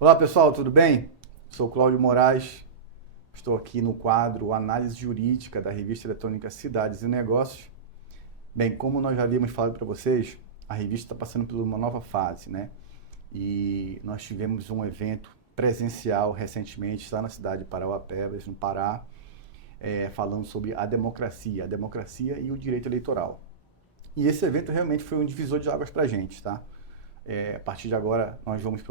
Olá pessoal, tudo bem? Sou Cláudio Moraes, estou aqui no quadro Análise Jurídica da revista eletrônica Cidades e Negócios. Bem, como nós já havíamos falado para vocês, a revista está passando por uma nova fase, né? E nós tivemos um evento presencial recentemente lá na cidade de Parauapebas, no Pará, falando sobre a democracia e o direito eleitoral. E esse evento realmente foi um divisor de águas para a gente, tá? A partir de agora, nós vamos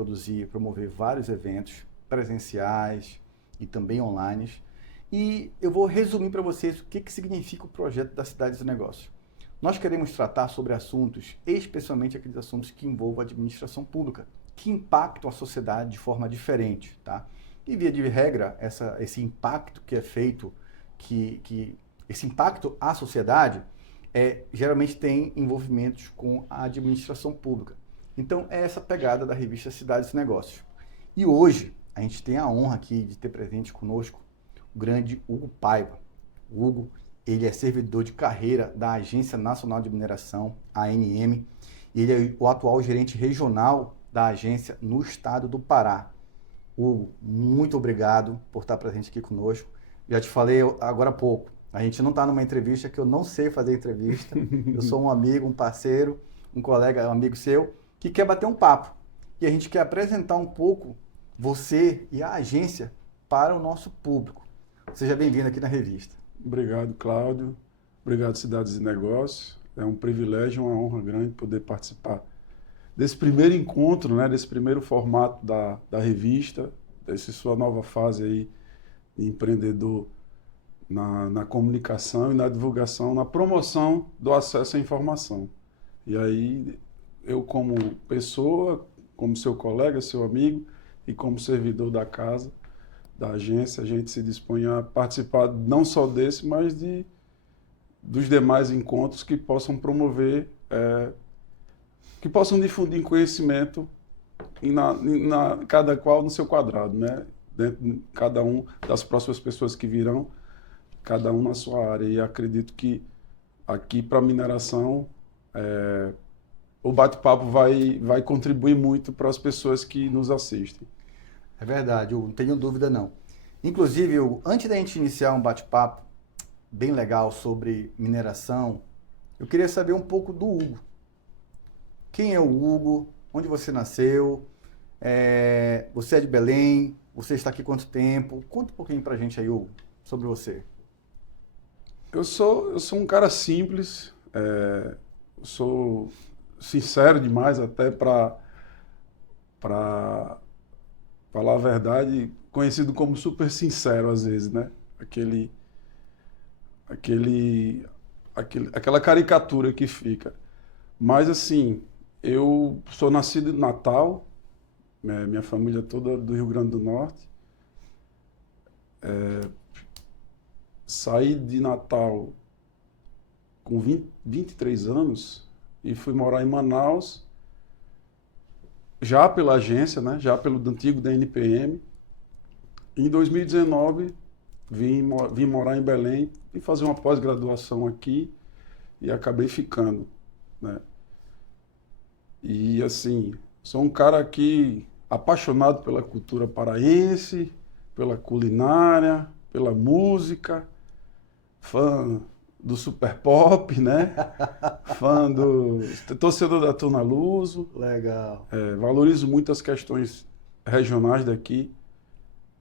promover vários eventos presenciais e também online. E eu vou resumir para vocês o que significa o projeto das Cidades e Negócios. Nós queremos tratar sobre assuntos, especialmente aqueles assuntos que envolvam a administração pública, que impactam a sociedade de forma diferente, tá? E via de regra, esse impacto que é feito, esse impacto à sociedade, geralmente tem envolvimentos com a administração pública. Então, é essa pegada da revista Cidades e Negócios. E hoje, a gente tem a honra aqui de ter presente conosco o grande Hugo Paiva. O Hugo, ele é servidor de carreira da Agência Nacional de Mineração, ANM, e ele é o atual gerente regional da agência no estado do Pará. Hugo, muito obrigado por estar presente aqui conosco. Já te falei agora há pouco, a gente não está numa entrevista que eu não sei fazer entrevista. Eu sou um amigo, um parceiro, um colega, um amigo seu, que quer bater um papo. E a gente quer apresentar um pouco você e a agência para o nosso público. Seja bem-vindo aqui na revista. Obrigado, Cláudio. Obrigado, Cidades e Negócios. É um privilégio, uma honra grande poder participar desse primeiro encontro, né, desse primeiro formato da revista, dessa sua nova fase aí de empreendedor na comunicação e na divulgação, na promoção do acesso à informação. E aí, eu como pessoa, como seu colega, seu amigo e como servidor da casa, da agência, a gente se dispõe a participar não só desse, mas dos demais encontros que possam promover, que possam difundir conhecimento cada qual no seu quadrado, né? Dentro de cada um das próximas pessoas que virão, cada um na sua área. E acredito que aqui para a mineração, o bate-papo vai contribuir muito para as pessoas que nos assistem. É verdade, Hugo, não tenho dúvida não. Inclusive, Hugo, antes da gente iniciar um bate-papo bem legal sobre mineração, eu queria saber um pouco do Hugo. Quem é o Hugo? Onde você nasceu? Você é de Belém? Você está aqui há quanto tempo? Conta um pouquinho pra gente aí, Hugo, sobre você. Eu sou um cara simples, eu sou sincero demais até para falar a verdade, conhecido como super sincero às vezes, né? Aquela caricatura que fica. Mas assim, eu sou nascido em Natal, minha família toda do Rio Grande do Norte. Saí de Natal com 23 anos e fui morar em Manaus, já pela agência, né? Já pelo antigo da NPM. Em 2019, vim morar em Belém e fazer uma pós-graduação aqui e acabei ficando, né? E assim, sou um cara aqui apaixonado pela cultura paraense, pela culinária, pela música, fã do super pop, né? Torcedor da Tuna Luso. Legal. Valorizo muito as questões regionais daqui.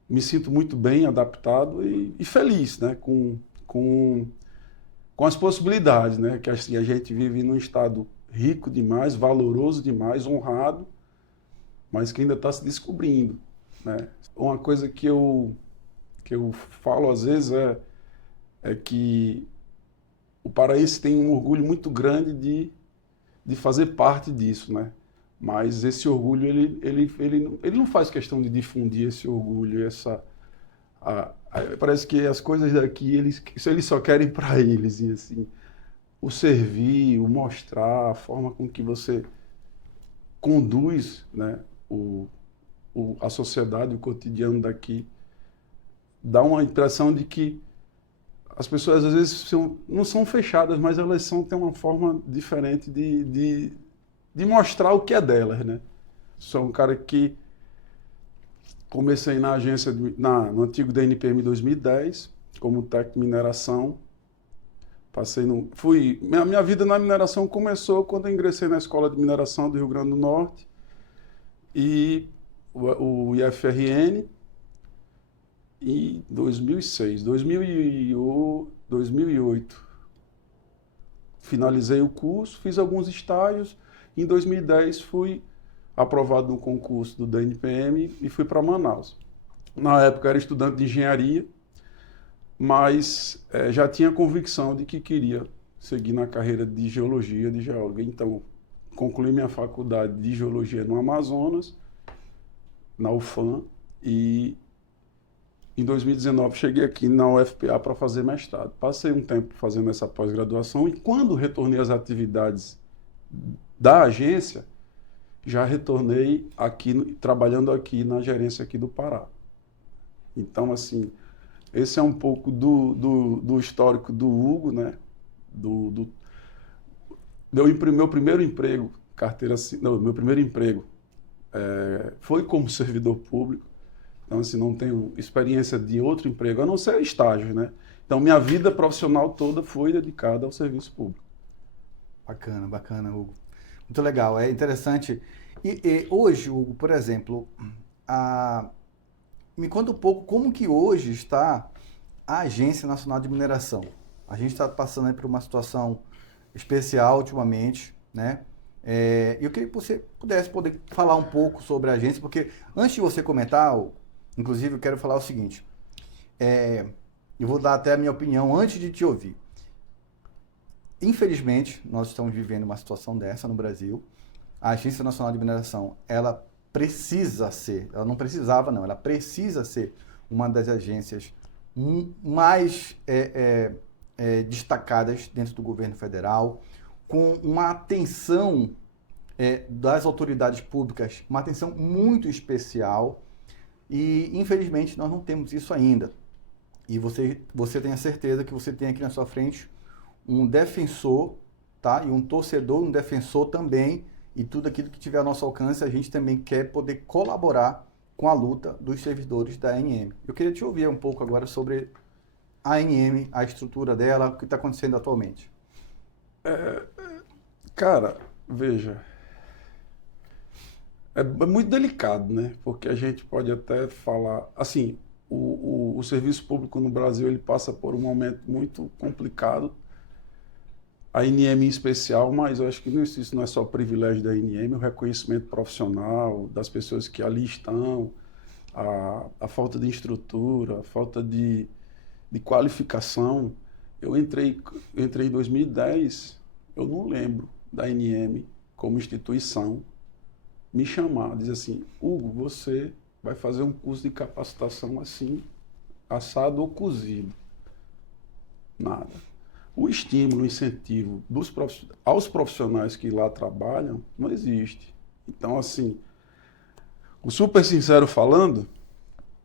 Me sinto muito bem adaptado e feliz, né? Com as possibilidades, né? Que assim, a gente vive num estado rico demais, valoroso demais, honrado, mas que ainda está se descobrindo, né? Uma coisa que eu falo às vezes é que o paraense tem um orgulho muito grande de fazer parte disso, né? Mas esse orgulho, ele não faz questão de difundir esse orgulho, parece que as coisas daqui, eles só querem para eles, e assim, o servir, o mostrar, a forma com que você conduz, né, a sociedade, o cotidiano daqui, dá uma impressão de que as pessoas às vezes não são fechadas, mas elas têm uma forma diferente de mostrar o que é delas, né? Sou um cara que Comecei na agência, no antigo DNPM em 2010, como técnico de mineração. Minha vida na mineração começou quando eu ingressei na Escola de Mineração do Rio Grande do Norte e o IFRN em 2006. 2008, finalizei o curso, fiz alguns estágios. Em 2010, fui aprovado no concurso do DNPM e fui para Manaus. Na época, era estudante de engenharia, mas já tinha convicção de que queria seguir na carreira de geologia, de geólogo. Então, concluí minha faculdade de geologia no Amazonas, na UFAM, e em 2019 cheguei aqui na UFPA para fazer mestrado. Passei um tempo fazendo essa pós-graduação e quando retornei às atividades da agência, já retornei aqui, trabalhando aqui na gerência aqui do Pará. Então, assim, esse é um pouco do histórico do Hugo, né? Meu primeiro emprego, meu primeiro emprego foi como servidor público. Então, assim, não tenho experiência de outro emprego, a não ser estágio, né? Então, minha vida profissional toda foi dedicada ao serviço público. Bacana, bacana, Hugo. Muito legal, é interessante. E hoje, Hugo, por exemplo, me conta um pouco como que hoje está a Agência Nacional de Mineração. A gente está passando aí por uma situação especial ultimamente, né? Eu queria que você pudesse falar um pouco sobre a agência, porque antes de você comentar, inclusive eu quero falar o seguinte, eu vou dar até a minha opinião antes de te ouvir. Infelizmente, nós estamos vivendo uma situação dessa no Brasil. A Agência Nacional de Mineração, ela precisa ser, ela não precisava não, ela precisa ser uma das agências mais destacadas dentro do governo federal, com uma atenção das autoridades públicas, uma atenção muito especial, e infelizmente nós não temos isso ainda. E você tem a certeza que você tem aqui na sua frente um defensor, tá? E um torcedor, um defensor também, e tudo aquilo que tiver ao nosso alcance, a gente também quer poder colaborar com a luta dos servidores da ANM. Eu queria te ouvir um pouco agora sobre a ANM, a estrutura dela, o que está acontecendo atualmente. Cara, veja, é muito delicado, né? Porque a gente pode até falar, assim, o serviço público no Brasil, ele passa por um momento muito complicado, a ANM em especial, mas eu acho que isso não é só privilégio da ANM, o reconhecimento profissional das pessoas que ali estão, a falta de estrutura, a falta de qualificação. Eu entrei em 2010, eu não lembro da ANM como instituição me chamar, dizer assim, Hugo, você vai fazer um curso de capacitação assim, assado ou cozido. Nada. O estímulo, o incentivo aos profissionais que lá trabalham não existe. Então, assim, o Super Sincero falando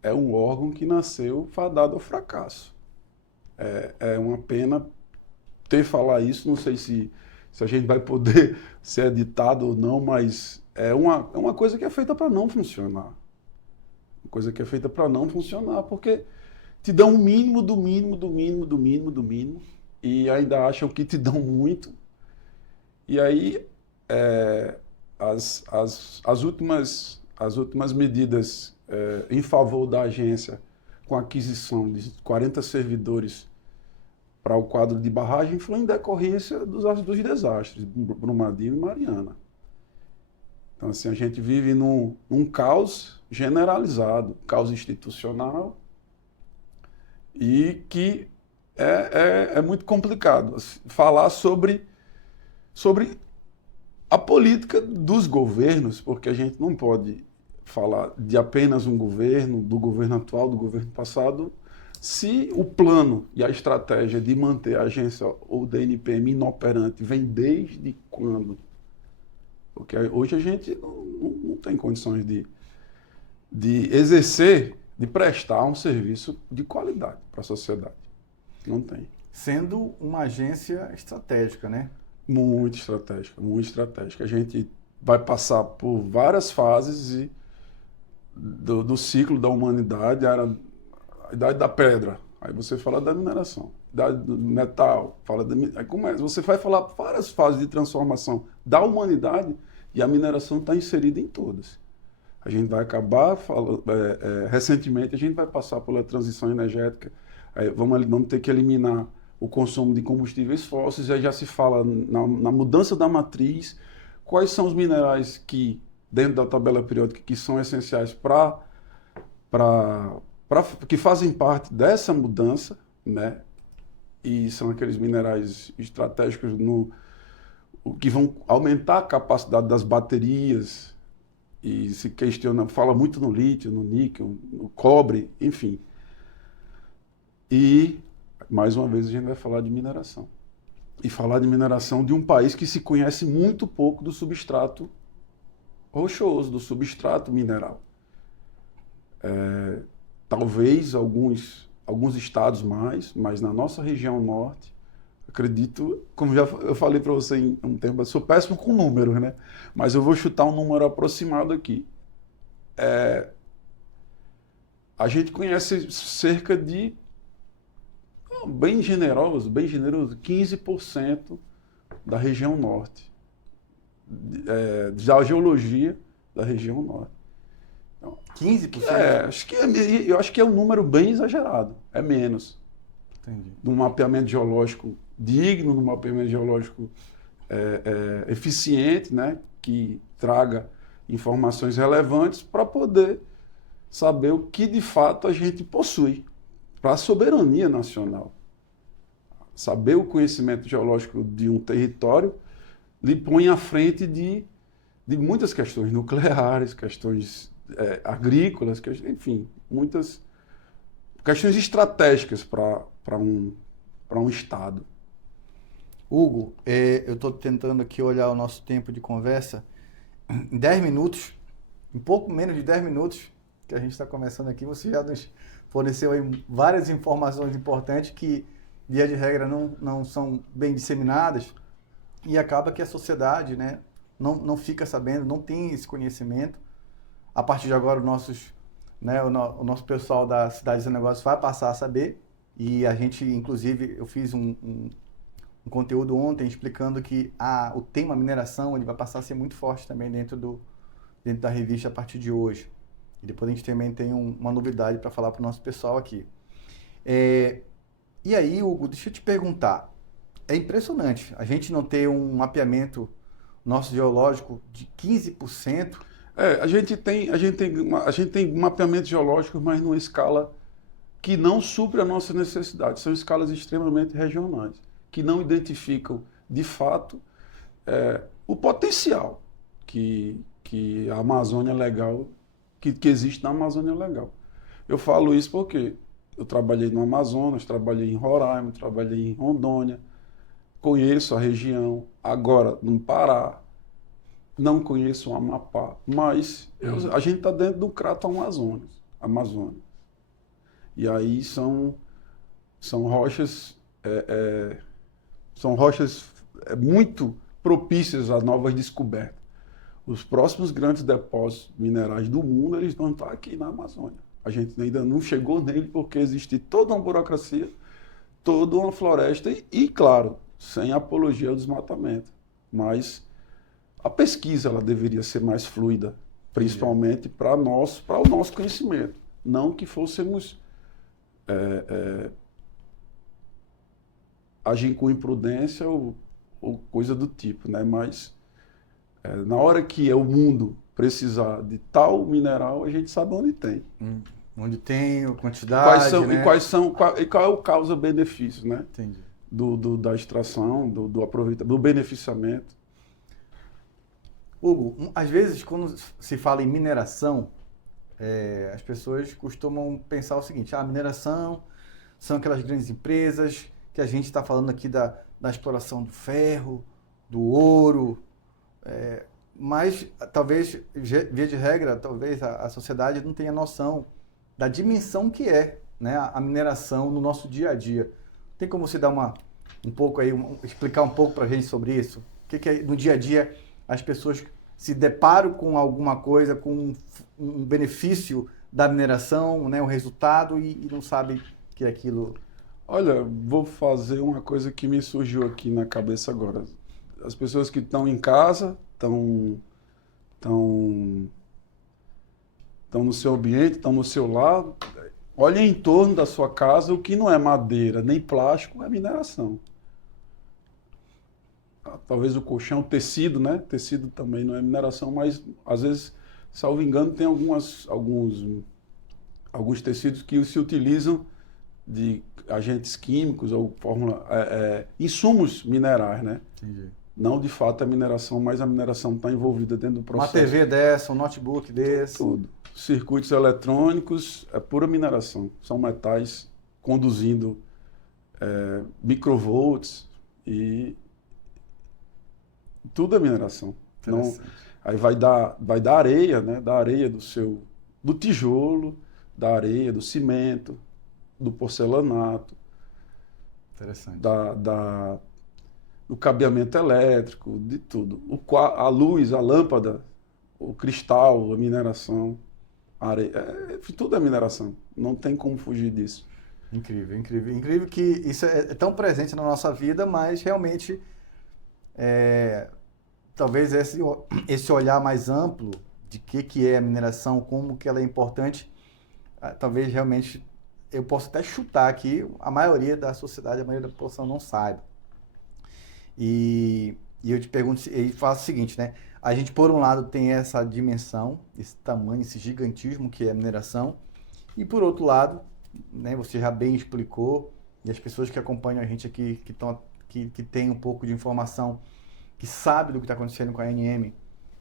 é um órgão que nasceu fadado ao fracasso. É uma pena falar isso, não sei se a gente vai poder ser editado ou não, mas é uma coisa que é feita para não funcionar. Uma coisa que é feita para não funcionar, porque te dão o mínimo do mínimo, do mínimo, do mínimo, do mínimo, e ainda acham que te dão muito. E aí, as últimas medidas em favor da agência, com a aquisição de 40 servidores para o quadro de barragem, foi em decorrência dos desastres, Brumadinho e Mariana. Então, assim, a gente vive num caos generalizado, caos institucional, e que é muito complicado falar sobre a política dos governos, porque a gente não pode falar de apenas um governo, do governo atual, do governo passado, se o plano e a estratégia de manter a agência ou DNPM inoperante vem desde quando? Porque hoje a gente não tem condições de exercer, de prestar um serviço de qualidade para a sociedade. Não tem. Sendo uma agência estratégica, né? Muito estratégica, muito estratégica. A gente vai passar por várias fases do ciclo da humanidade era a idade da pedra. Aí você fala da mineração. Idade do metal, fala da... Aí começa, você vai falar várias fases de transformação da humanidade e a mineração está inserida em todas. A gente vai acabar, recentemente, a gente vai passar pela transição energética, aí vamos ter que eliminar o consumo de combustíveis fósseis, aí já se fala na mudança da matriz, quais são os minerais que, dentro da tabela periódica, que são essenciais que fazem parte dessa mudança, né? E são aqueles minerais estratégicos que vão aumentar a capacidade das baterias, e se questiona, fala muito no lítio, no níquel, no cobre, enfim. E, mais uma vez, a gente vai falar de mineração. E falar de mineração de um país que se conhece muito pouco do substrato rochoso, do substrato mineral. Talvez alguns estados mais, mas na nossa região norte, acredito, como eu falei para você em um tempo, eu sou péssimo com números, né? Mas eu vou chutar um número aproximado aqui. A gente conhece cerca de, bem generoso, 15% da região norte, da geologia da região norte. 15%? Eu acho que é um número bem exagerado, é menos. Entendi. Num mapeamento geológico digno, num mapeamento geológico eficiente, né, que traga informações relevantes para poder saber o que de fato a gente possui para a soberania nacional. Saber o conhecimento geológico de um território lhe põe à frente de muitas questões nucleares, questões agrícolas, enfim, muitas questões estratégicas para um Estado. Hugo, eu estou tentando aqui olhar o nosso tempo de conversa. Em 10 minutos, em pouco menos de 10 minutos que a gente está começando aqui, você já nos forneceu aí várias informações importantes que, via de regra, não são bem disseminadas, e acaba que a sociedade, né, não fica sabendo, não tem esse conhecimento. A partir de agora, o nosso pessoal da Cidades e Negócios vai passar a saber, e a gente, inclusive, eu fiz um conteúdo ontem explicando que o tema mineração ele vai passar a ser muito forte também dentro da revista a partir de hoje. E depois a gente também tem uma novidade para falar para o nosso pessoal aqui. E aí, Hugo, deixa eu te perguntar. É impressionante a gente não ter um mapeamento nosso geológico de 15%. A gente tem mapeamentos geológicos, mas numa escala que não supre a nossa necessidade. São escalas extremamente regionais, que não identificam, de fato, o potencial que a Amazônia Legal, que existe na Amazônia Legal. Eu falo isso porque eu trabalhei no Amazonas, trabalhei em Roraima, trabalhei em Rondônia, conheço a região, agora no Pará, não conheço o Amapá, mas a gente está dentro do Crato Amazônia. E aí são rochas muito propícias a novas descobertas. Os próximos grandes depósitos minerais do mundo, eles vão estar aqui na Amazônia. A gente ainda não chegou nele porque existe toda uma burocracia, toda uma floresta e claro, sem apologia ao desmatamento. Mas a pesquisa ela deveria ser mais fluida, principalmente para o nosso conhecimento. Não que fôssemos agir com imprudência ou coisa do tipo, né? Mas na hora que o mundo precisar de tal mineral, a gente sabe onde tem. Onde tem, a quantidade, né? Qual é o causa-benefício, né? Entendi. Da extração, do aproveitamento, do beneficiamento. Hugo, às vezes quando se fala em mineração, as pessoas costumam pensar o seguinte: a mineração são aquelas grandes empresas que a gente está falando aqui da exploração do ferro, do ouro, mas talvez, via de regra, talvez a sociedade não tenha noção da dimensão que é, né, a mineração no nosso dia a dia. Tem como você dar explicar um pouco para a gente sobre isso? O que no dia a dia as pessoas se deparo com alguma coisa, com um benefício da mineração, né, o resultado, e não sabe que aquilo... Olha, vou fazer uma coisa que me surgiu aqui na cabeça agora. As pessoas que estão em casa, estão no seu ambiente, estão no seu lar, olha em torno da sua casa, o que não é madeira nem plástico é mineração. Talvez o colchão, o tecido, né? Tecido também não é mineração, mas às vezes, salvo engano, tem alguns tecidos que se utilizam de agentes químicos ou insumos minerais, né? Entendi. Não de fato a mineração, mas a mineração está envolvida dentro do processo. Uma TV dessa, um notebook desse. Tudo. Circuitos eletrônicos, é pura mineração. São metais conduzindo microvolts e tudo é mineração. Não, aí vai dar areia, né? Da areia do tijolo, da areia, do cimento, do porcelanato, interessante. Do cabeamento elétrico, de tudo. A luz, a lâmpada, o cristal, a mineração, a areia, tudo é mineração. Não tem como fugir disso. Incrível, incrível. Incrível que isso é tão presente na nossa vida, mas realmente talvez esse olhar mais amplo de que é a mineração, como que ela é importante, talvez realmente eu possa até chutar aqui, a maioria da sociedade, a maioria da população não saiba. E eu te pergunto, e faço o seguinte, né? A gente, por um lado, tem essa dimensão, esse tamanho, esse gigantismo que é a mineração, e por outro lado, né, você já bem explicou, e as pessoas que acompanham a gente aqui, que tem um pouco de informação, que sabe do que está acontecendo com a ANM,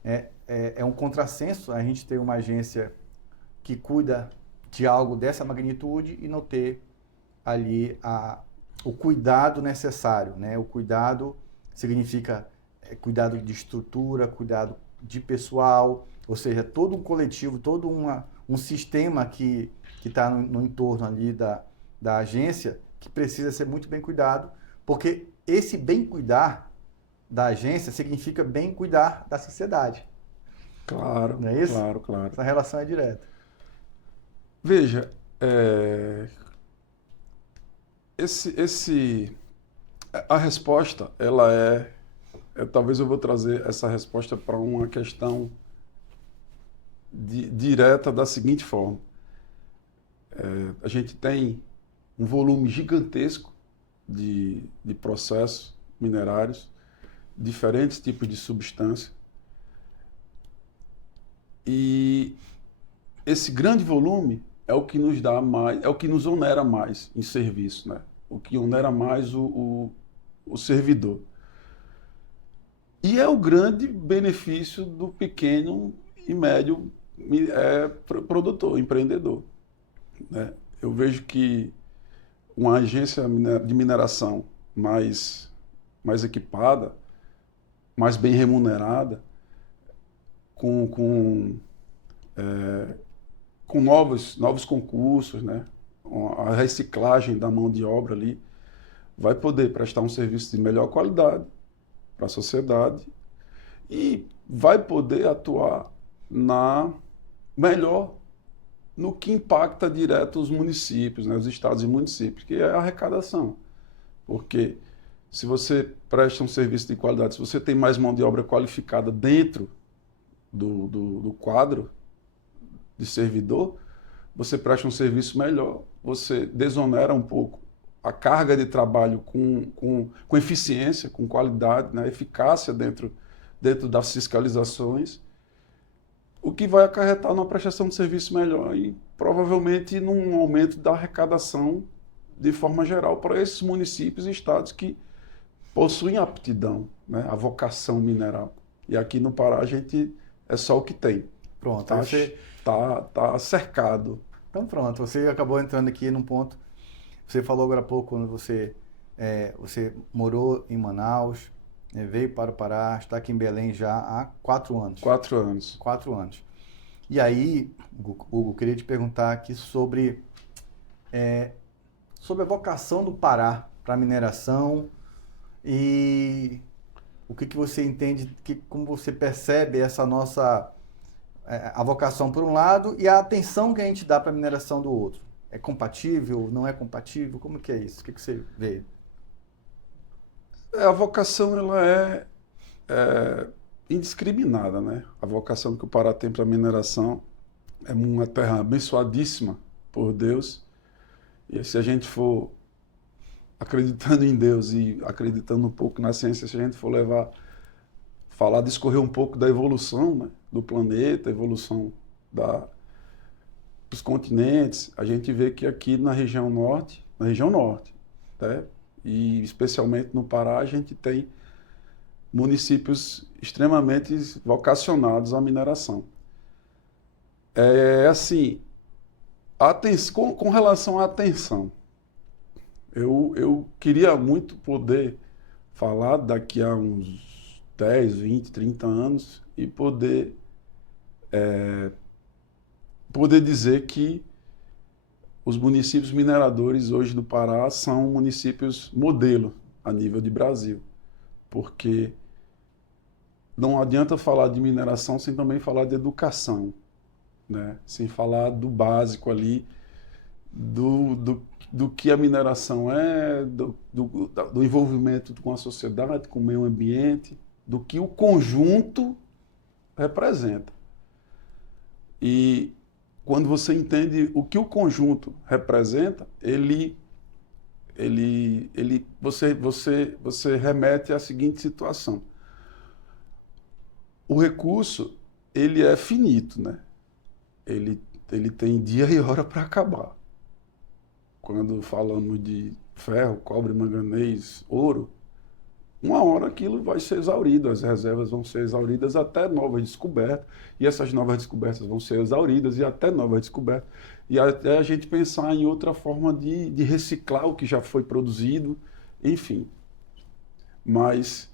é um contrassenso a gente ter uma agência que cuida de algo dessa magnitude e não ter ali o cuidado necessário, né? O cuidado significa cuidado de estrutura, cuidado de pessoal, ou seja, todo um coletivo, todo um sistema que está no entorno ali da agência, que precisa ser muito bem cuidado, porque esse bem cuidar da agência significa bem cuidar da sociedade. Claro, não é isso? claro. Essa relação é direta. Veja, a resposta, ela talvez eu vou trazer essa resposta para uma questão direta da seguinte forma. A gente tem um volume gigantesco de processos minerários, diferentes tipos de substância, e esse grande volume é o que nos dá mais, é o que nos onera mais em serviço, né? O que onera mais o servidor. E é o grande benefício do pequeno e médio produtor, empreendedor, né? Eu vejo que uma agência de mineração mais equipada, mais bem remunerada, com novos concursos, né? A reciclagem da mão de obra ali, vai poder prestar um serviço de melhor qualidade para a sociedade e vai poder atuar melhor no que impacta direto os municípios, né? Os estados e municípios, que é a arrecadação. Porque se você presta um serviço de qualidade, se você tem mais mão de obra qualificada dentro do quadro de servidor, você presta um serviço melhor, você desonera um pouco a carga de trabalho com eficiência, com qualidade, né, eficácia dentro das fiscalizações, o que vai acarretar numa prestação de serviço melhor e provavelmente num aumento da arrecadação de forma geral para esses municípios e estados que possuem aptidão, né, a vocação mineral. E aqui no Pará a gente é só o que tem. Pronto, tá cercado. Então pronto, você acabou entrando aqui num ponto. Você falou agora há pouco quando você morou em Manaus, veio para o Pará, está aqui em Belém já há 4 anos. 4 anos. 4 anos. E aí, Hugo, queria te perguntar aqui sobre a vocação do Pará para a mineração e O que você entende, como você percebe essa nossa a vocação por um lado e a atenção que a gente dá para a mineração do outro? É compatível? Não é compatível? Como que é isso? O que você vê? A vocação ela é indiscriminada, né? A vocação que o Pará tem para a mineração é uma terra abençoadíssima por Deus. E se a gente for acreditando em Deus e acreditando um pouco na ciência, se a gente for discorrer um pouco da evolução, né, do planeta, evolução dos continentes, a gente vê que aqui na região norte, né, e especialmente no Pará, a gente tem municípios extremamente vocacionados à mineração. É assim, com relação à atenção, eu queria muito poder falar daqui a uns 10, 20, 30 anos e poder dizer que os municípios mineradores hoje do Pará são municípios modelo a nível de Brasil, porque não adianta falar de mineração sem também falar de educação, né? Sem falar do básico ali, do que a mineração é, do envolvimento com a sociedade, com o meio ambiente, do que o conjunto representa. E quando você entende o que o conjunto representa, você remete à seguinte situação. O recurso, ele é finito, né? Ele tem dia e hora para acabar. Quando falamos de ferro, cobre, manganês, ouro, uma hora aquilo vai ser exaurido, as reservas vão ser exauridas até novas descobertas, e essas novas descobertas vão ser exauridas e até novas descobertas, e até a gente pensar em outra forma de reciclar o que já foi produzido, enfim. Mas,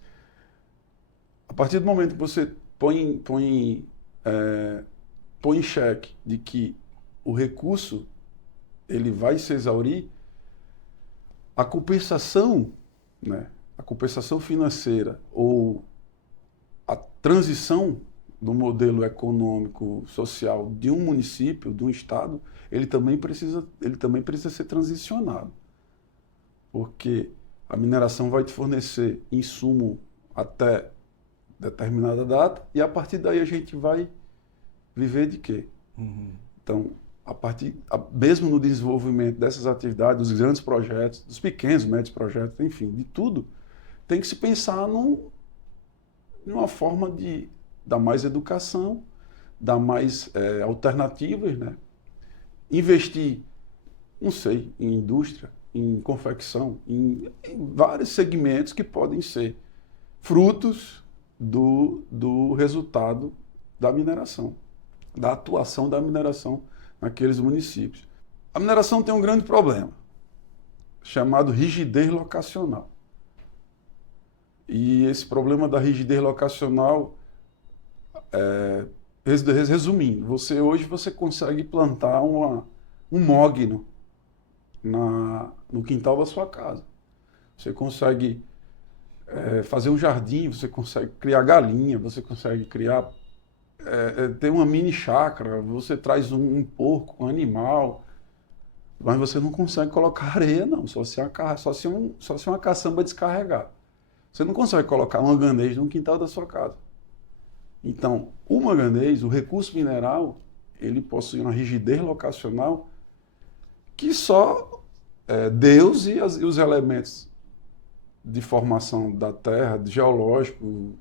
a partir do momento que você põe em xeque de que o recurso ele vai se exaurir, a compensação, né, a compensação financeira ou a transição do modelo econômico social de um município, de um estado, ele também precisa ser transicionado. Porque a mineração vai te fornecer insumo até determinada data e a partir daí a gente vai viver de quê? Uhum. Então, mesmo no desenvolvimento dessas atividades, dos grandes projetos, dos pequenos, médios projetos, enfim, de tudo, tem que se pensar numa forma de dar mais educação, dar mais alternativas, né? Investir, não sei, em indústria, em confecção, em vários segmentos que podem ser frutos do resultado da mineração, da atuação da mineração naqueles municípios. A mineração tem um grande problema, chamado rigidez locacional. E esse problema da rigidez locacional, resumindo, hoje você consegue plantar um mogno no quintal da sua casa. Você consegue fazer um jardim, você consegue criar galinha, você consegue criar ter uma mini chácara, você traz um porco, um animal, mas você não consegue colocar areia, não, só se uma caçamba descarregar. Você não consegue colocar manganês no quintal da sua casa. Então, o manganês, o recurso mineral, ele possui uma rigidez locacional que só Deus e os elementos de formação da terra, de geológico,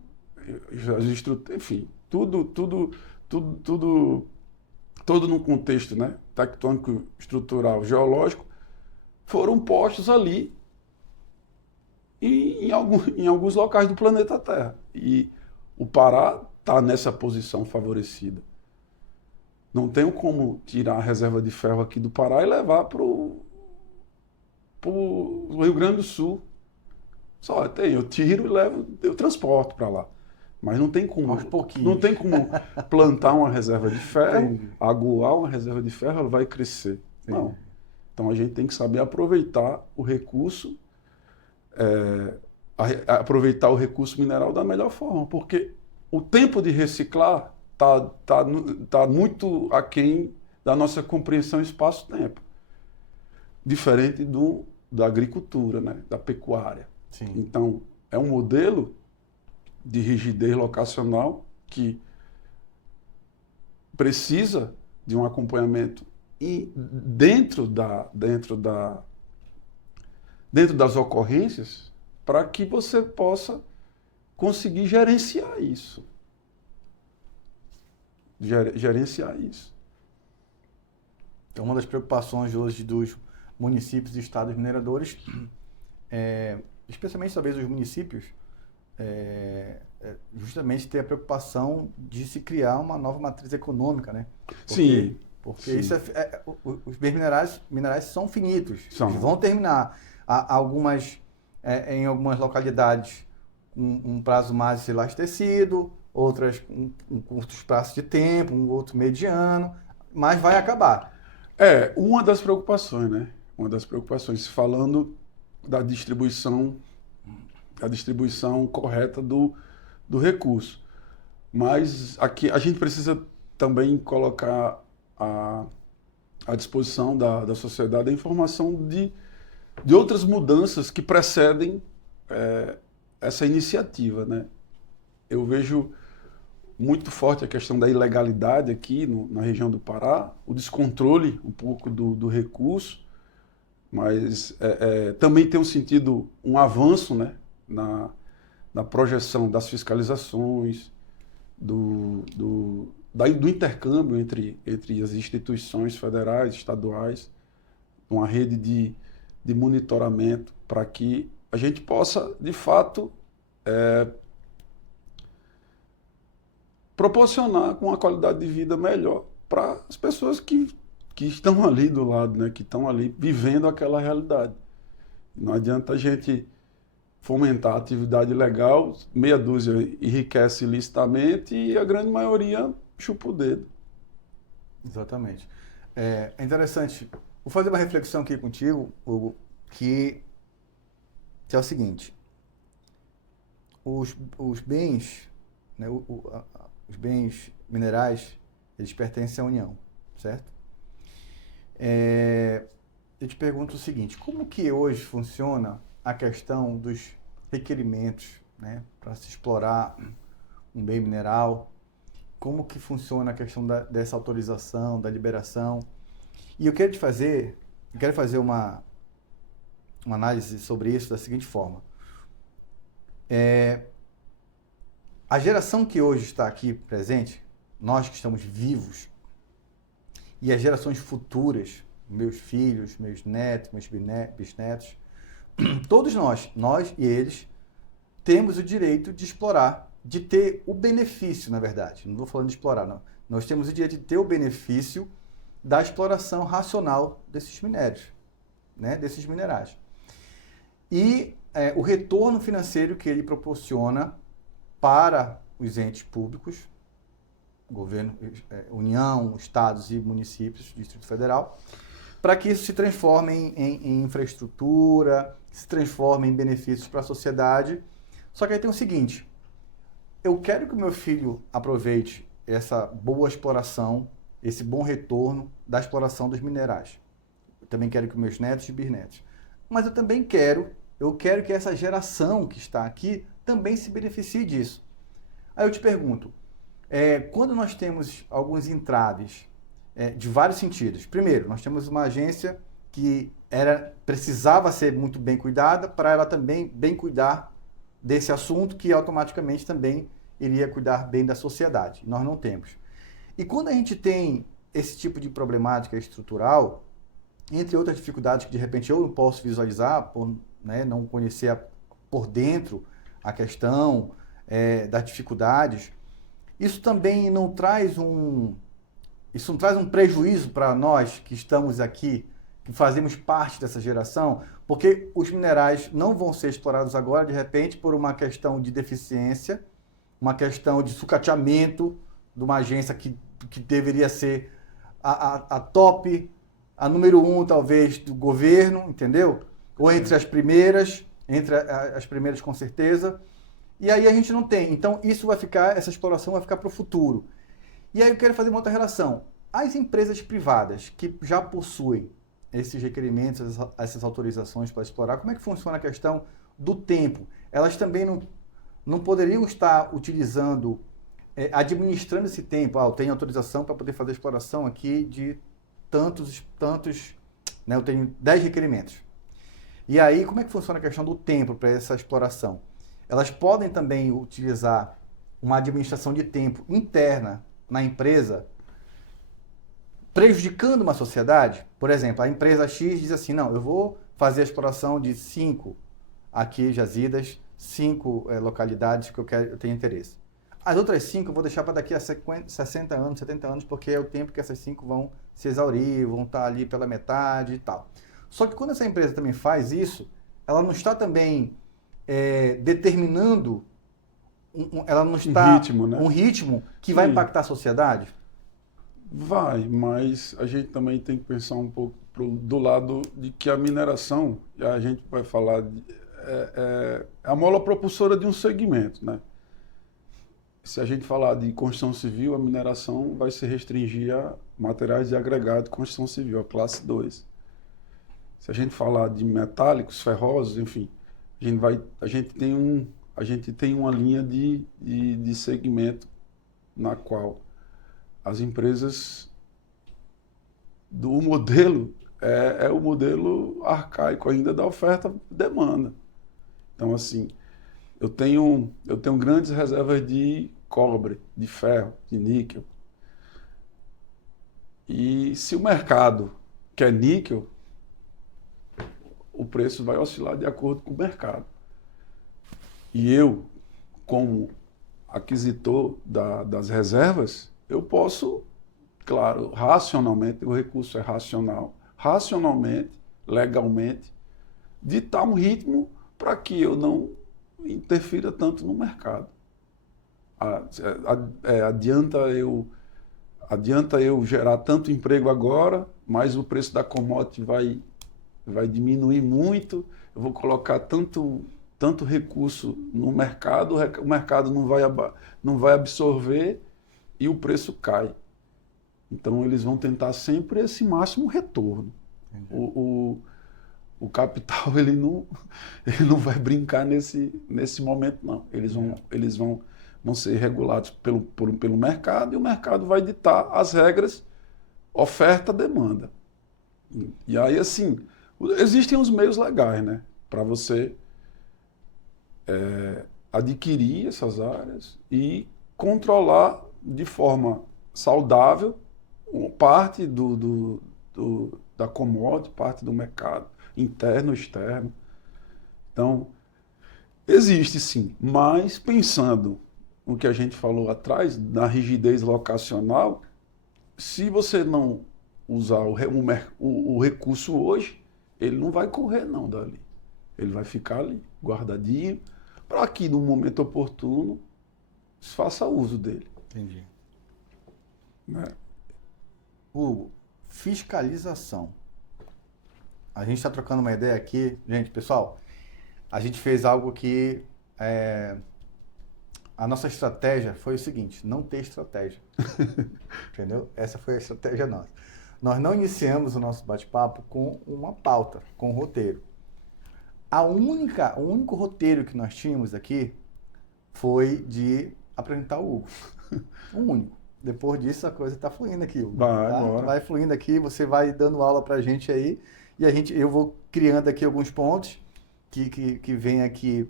enfim, tudo num contexto, né, tectônico, estrutural, geológico, foram postos ali em alguns locais do planeta Terra. E o Pará está nessa posição favorecida. Não tenho como tirar a reserva de ferro aqui do Pará e levar para o Rio Grande do Sul. Eu tiro e levo, eu transporto para lá. Mas não tem como plantar uma reserva de ferro, aguar uma reserva de ferro, ela vai crescer. Não. Então a gente tem que saber aproveitar o recurso aproveitar o recurso mineral da melhor forma, porque o tempo de reciclar tá muito aquém da nossa compreensão espaço-tempo, diferente da agricultura, né, da pecuária. Sim. Então, é um modelo de rigidez locacional que precisa de um acompanhamento dentro das ocorrências para que você possa conseguir gerenciar isso. Gerenciar isso. Então, uma das preocupações hoje dos municípios e estados mineradores, especialmente talvez os municípios, justamente ter a preocupação de se criar uma nova matriz econômica, né? Porque sim. Isso os bens minerais são finitos, São. Eles vão terminar. Em algumas localidades um prazo mais elastecido, outras um curto espaço de tempo, um outro mediano, mas vai acabar. Uma das preocupações, né? Uma das preocupações, falando da distribuição correta do recurso. Mas aqui a gente precisa também colocar à disposição da sociedade a informação de outras mudanças que precedem essa iniciativa, né? Eu vejo muito forte a questão da ilegalidade aqui na região do Pará, o descontrole um pouco do recurso, mas também tem um avanço, né, na projeção das fiscalizações, do intercâmbio entre as instituições federais, estaduais, uma rede de monitoramento para que a gente possa, de fato, proporcionar uma qualidade de vida melhor para as pessoas que estão ali do lado, né? Que estão ali vivendo aquela realidade. Não adianta a gente fomentar a atividade legal, meia dúzia enriquece ilicitamente e a grande maioria chupa o dedo. Exatamente. É interessante. Vou fazer uma reflexão aqui contigo, Hugo, que é o seguinte. Os bens, né, os bens minerais, eles pertencem à União, certo? Eu te pergunto o seguinte, como que hoje funciona a questão dos requerimentos, né, para se explorar um bem mineral? Como que funciona a questão dessa autorização, da liberação? E eu quero fazer uma análise sobre isso da seguinte forma. A geração que hoje está aqui presente, nós que estamos vivos, e as gerações futuras, meus filhos, meus netos, meus bisnetos, todos nós e eles, temos o direito de explorar, de ter o benefício, na verdade. Não estou falando de explorar, não. Nós temos o direito de ter o benefício da exploração racional desses minérios, né, desses minerais. E o retorno financeiro que ele proporciona para os entes públicos, governo, União, estados e municípios, Distrito Federal, para que isso se transforme em infraestrutura, se transforme em benefícios para a sociedade. Só que aí tem o seguinte, eu quero que o meu filho aproveite essa boa exploração, esse bom retorno da exploração dos minerais. Eu também quero que meus netos e bisnetos. Mas eu também quero que essa geração que está aqui também se beneficie disso. Aí eu te pergunto, quando nós temos alguns entraves de vários sentidos. Primeiro, nós temos uma agência que precisava ser muito bem cuidada para ela também bem cuidar desse assunto que automaticamente também iria cuidar bem da sociedade. Nós não temos. E quando a gente tem esse tipo de problemática estrutural, entre outras dificuldades que de repente eu não posso visualizar, por não conhecer por dentro a questão das dificuldades, isso também não traz um prejuízo para nós que estamos aqui, que fazemos parte dessa geração, porque os minerais não vão ser explorados agora, de repente, por uma questão de deficiência, uma questão de sucateamento de uma agência que deveria ser a top, a número 1, talvez, do governo, entendeu? Ou entre as primeiras, entre as primeiras com certeza, e aí a gente não tem. Então isso vai ficar, essa exploração vai ficar para o futuro. E aí eu quero fazer uma outra relação. As empresas privadas que já possuem esses requerimentos, essas autorizações para explorar, como é que funciona a questão do tempo? Elas também não poderiam estar utilizando, administrando esse tempo. Eu tenho autorização para poder fazer exploração aqui de tantos, né? Eu tenho 10 requerimentos. E aí, como é que funciona a questão do tempo para essa exploração? Elas podem também utilizar uma administração de tempo interna na empresa, prejudicando uma sociedade. Por exemplo, a empresa X diz assim, não, eu vou fazer a exploração de 5 aqui jazidas, 5 localidades que eu tenho interesse. As outras 5 eu vou deixar para daqui a 60 anos, 70 anos, porque é o tempo que essas 5 vão se exaurir, vão estar ali pela metade e tal. Só que quando essa empresa também faz isso, ela não está também determinando, ela não está ritmo, né? um ritmo que Sim. vai impactar a sociedade? Vai, mas a gente também tem que pensar um pouco do lado de que a mineração, a gente vai falar, é a mola propulsora de um segmento, né? Se a gente falar de construção civil, a mineração vai se restringir a materiais de agregado de construção civil, a classe 2. Se a gente falar de metálicos, ferrosos, enfim, a gente tem uma linha de segmento na qual as empresas do modelo é o modelo arcaico ainda da oferta e demanda. Então, assim, eu tenho grandes reservas de cobre, de ferro, de níquel. E se o mercado quer níquel, o preço vai oscilar de acordo com o mercado. E eu, como aquisitor das reservas, eu posso, claro, racionalmente, o recurso é racional, racionalmente, legalmente, ditar um ritmo para que eu não interfira tanto no mercado. Adianta eu gerar tanto emprego agora, mas o preço da commodity vai diminuir muito, eu vou colocar tanto recurso no mercado, o mercado não vai absorver e o preço cai. Então, eles vão tentar sempre esse máximo retorno. O capital ele não vai brincar nesse momento, não. Eles vão ser regulados pelo mercado e o mercado vai ditar as regras oferta-demanda. E aí, assim, existem os meios legais, né, para você adquirir essas áreas e controlar de forma saudável parte da commodity, parte do mercado, interno, externo. Então, existe sim, mas pensando no que a gente falou atrás, na rigidez locacional, se você não usar o recurso hoje, ele não vai correr não dali. Ele vai ficar ali, guardadinho, para que no momento oportuno se faça uso dele. Entendi. Né? Hugo, fiscalização. A gente está trocando uma ideia aqui. Gente, pessoal, a gente fez algo que... a nossa estratégia foi o seguinte, não ter estratégia. Entendeu? Essa foi a estratégia nossa. Nós não iniciamos o nosso bate-papo com uma pauta, com um roteiro. O único roteiro que nós tínhamos aqui foi de apresentar o Hugo. O único. Depois disso, a coisa está fluindo aqui, Hugo. Vai fluindo aqui, você vai dando aula para a gente aí, e eu vou criando aqui alguns pontos que vem aqui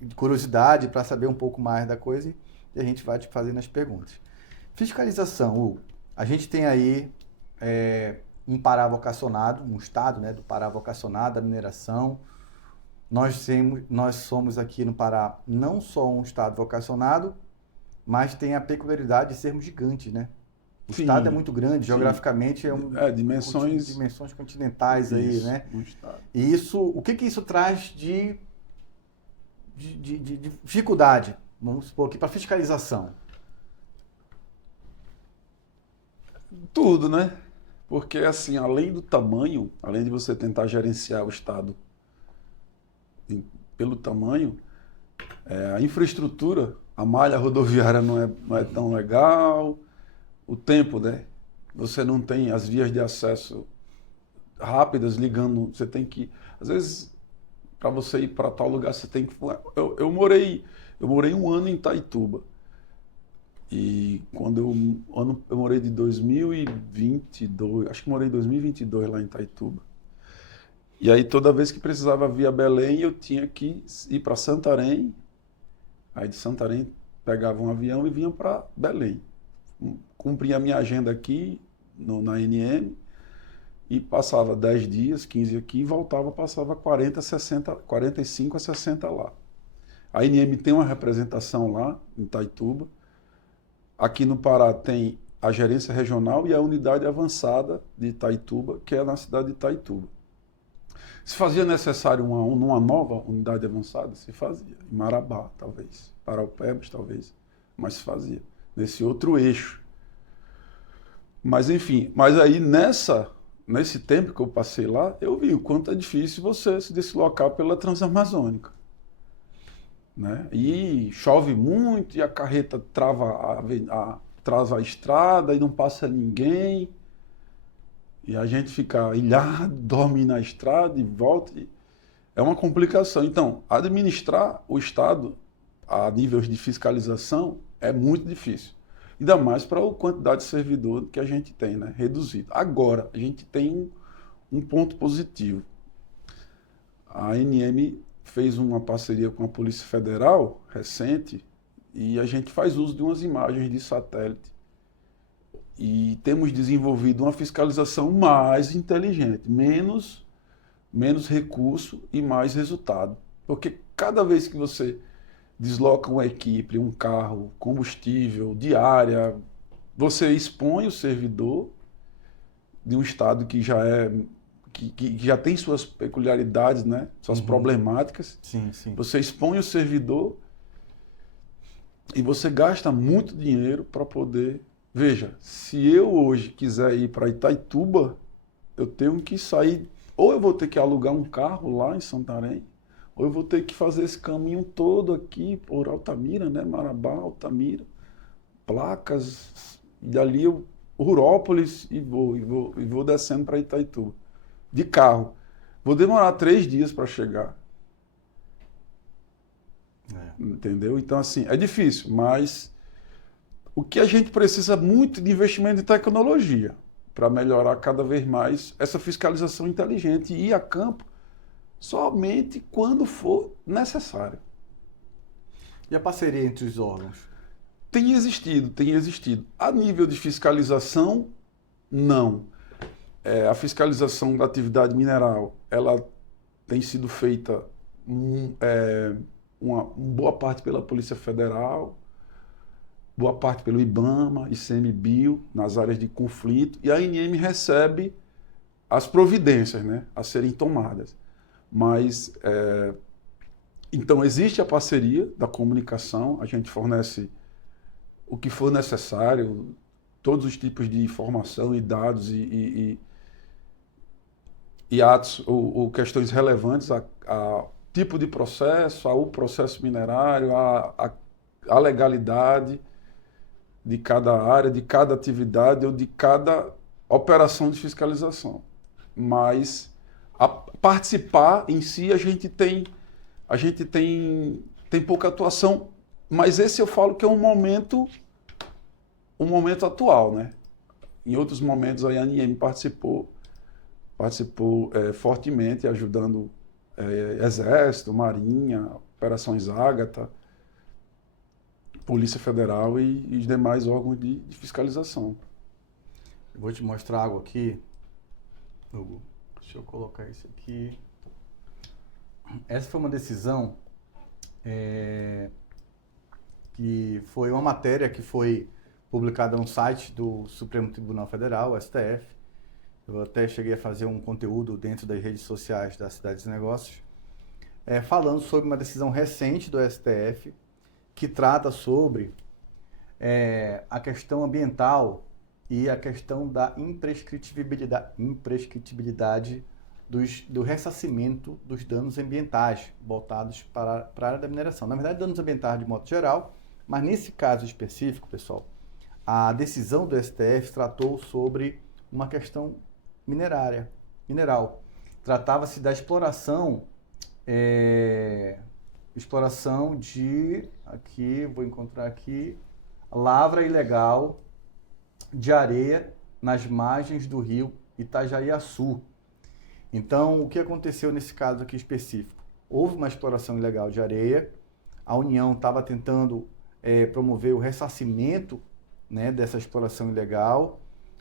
de curiosidade para saber um pouco mais da coisa, e a gente vai te fazendo as perguntas. Fiscalização, Hugo. A gente tem aí um Pará vocacionado, um estado, né, do Pará vocacionado, da mineração. Nós somos aqui no Pará não só um estado vocacionado, mas tem a peculiaridade de sermos gigantes, né? O estado é muito grande, geograficamente dimensões continentais aí, né? E o que isso traz de dificuldade, vamos supor aqui, para fiscalização? Tudo, né? Porque, assim, além do tamanho, além de você tentar gerenciar o estado pelo tamanho, a infraestrutura, a malha rodoviária não é tão legal, o tempo, né? Você não tem as vias de acesso rápidas ligando, você tem que, às vezes, para você ir para tal lugar, você tem que... Eu morei 1 ano em Itaituba. E quando eu morei de 2022, acho que morei em 2022 lá em Itaituba. E aí toda vez que precisava vir a Belém, eu tinha que ir para Santarém. Aí de Santarém pegava um avião e vinha para Belém. Cumpria a minha agenda aqui na NM e passava 10 dias, 15 aqui e voltava, passava 40, 60, 45 a 60 lá. A NM tem uma representação lá em Itaituba. Aqui no Pará tem a gerência regional e a unidade avançada de Itaituba, que é na cidade de Itaituba. Se fazia necessário uma nova unidade avançada, se fazia. Em Marabá, talvez. Paraupebas, talvez. Mas se fazia. Nesse outro eixo. Mas, enfim. Mas aí, nesse tempo que eu passei lá, eu vi o quanto é difícil você se deslocar pela Transamazônica. Né? E chove muito, e a carreta trava a estrada e não passa ninguém. E a gente fica ilhado, dorme na estrada e volta. É uma complicação. Então, administrar o Estado a níveis de fiscalização é muito difícil. Ainda mais para a quantidade de servidor que a gente tem, né? Reduzido. Agora, a gente tem um ponto positivo. A ANM fez uma parceria com a Polícia Federal recente e a gente faz uso de umas imagens de satélite. E temos desenvolvido uma fiscalização mais inteligente, menos recurso e mais resultado. Porque cada vez que você desloca uma equipe, um carro, combustível, diária, você expõe o servidor de um estado que já tem suas peculiaridades, né? Suas problemáticas. Sim, sim. Você expõe o servidor e você gasta muito dinheiro para poder... Veja, se eu hoje quiser ir para Itaituba, eu tenho que sair... Ou eu vou ter que alugar um carro lá em Santarém, ou eu vou ter que fazer esse caminho todo aqui por Altamira, né? Marabá, Altamira, Placas, e dali eu... Rurópolis e vou descendo para Itaituba. De carro. Vou demorar 3 dias para chegar. Entendeu? Então, assim, é difícil, mas o que a gente precisa muito de investimento em tecnologia para melhorar cada vez mais essa fiscalização inteligente e ir a campo somente quando for necessário. E a parceria entre os órgãos? Tem existido. A nível de fiscalização, não. A fiscalização da atividade mineral, ela tem sido feita uma boa parte pela Polícia Federal, boa parte pelo IBAMA, ICMBio, nas áreas de conflito, e a ANM recebe as providências, né, a serem tomadas. Mas, então, existe a parceria da comunicação, a gente fornece o que for necessário, todos os tipos de informação e dados e atos ou questões relevantes a tipo de processo, ao processo minerário, a legalidade de cada área, de cada atividade ou de cada operação de fiscalização. Mas a participar em si a gente tem pouca atuação, mas esse eu falo que é um momento atual, né? Em outros momentos a ANM participou fortemente, ajudando Exército, Marinha, Operações Ágata, Polícia Federal e os demais órgãos de fiscalização. Eu vou te mostrar algo aqui, Hugo. Deixa eu colocar isso aqui. Essa foi uma decisão que foi uma matéria que foi publicada no site do Supremo Tribunal Federal, o STF. Eu até cheguei a fazer um conteúdo dentro das redes sociais da Cidades e Negócios, falando sobre uma decisão recente do STF que trata sobre a questão ambiental e a questão da imprescritibilidade do ressarcimento dos danos ambientais voltados para a área da mineração. Na verdade, danos ambientais de modo geral, mas nesse caso específico, pessoal, a decisão do STF tratou sobre uma questão mineral. Tratava-se da exploração de, aqui, vou encontrar aqui, lavra ilegal de areia nas margens do rio Itajaiaçu. Então, o que aconteceu nesse caso aqui específico? Houve uma exploração ilegal de areia, a União estava tentando promover o ressarcimento, né, dessa exploração ilegal.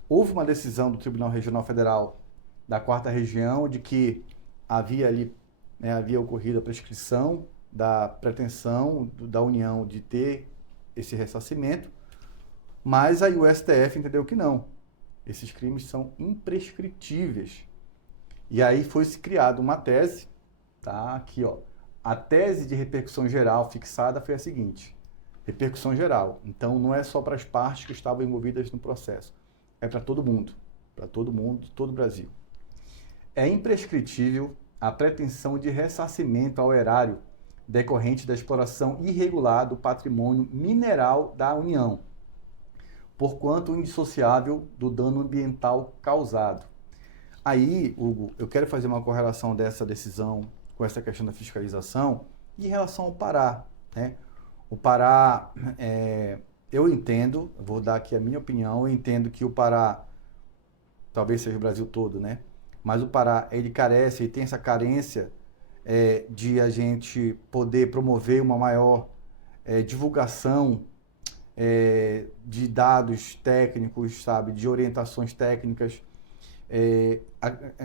Houve uma decisão do Tribunal Regional Federal da 4ª Região de que havia ali, né, havia ocorrido a prescrição da pretensão da União de ter esse ressarcimento, mas aí o STF entendeu que não. Esses crimes são imprescritíveis. E aí foi-se criada uma tese, tá? Aqui, ó. A tese de repercussão geral fixada foi a seguinte: repercussão geral. Então, não é só para as partes que estavam envolvidas no processo. É para todo mundo, todo o Brasil. É imprescritível a pretensão de ressarcimento ao erário decorrente da exploração irregular do patrimônio mineral da União, porquanto indissociável do dano ambiental causado. Aí, Hugo, eu quero fazer uma correlação dessa decisão com essa questão da fiscalização em relação ao Pará, né? O Pará, eu entendo, vou dar aqui a minha opinião, eu entendo que o Pará, talvez seja o Brasil todo, né? Mas o Pará, ele carece, ele tem essa carência de a gente poder promover uma maior divulgação de dados técnicos, sabe? De orientações técnicas.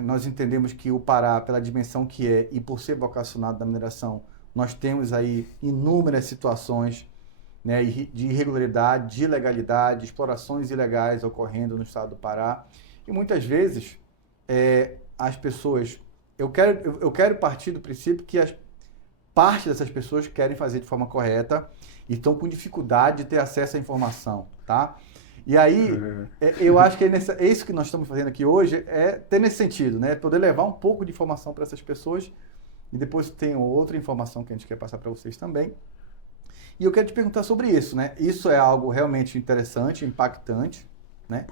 Nós entendemos que o Pará, pela dimensão que é e por ser vocacionado da mineração, nós temos aí inúmeras situações, né, de irregularidade, de ilegalidade, explorações ilegais ocorrendo no estado do Pará. E muitas vezes as pessoas... Eu quero partir do princípio que parte dessas pessoas querem fazer de forma correta e estão com dificuldade de ter acesso à informação, tá? E aí, eu acho que é isso que nós estamos fazendo aqui hoje, ter nesse sentido, né? Poder levar um pouco de informação para essas pessoas. E depois tem outra informação que a gente quer passar para vocês também. E eu quero te perguntar sobre isso, né? Isso é algo realmente interessante, impactante, né?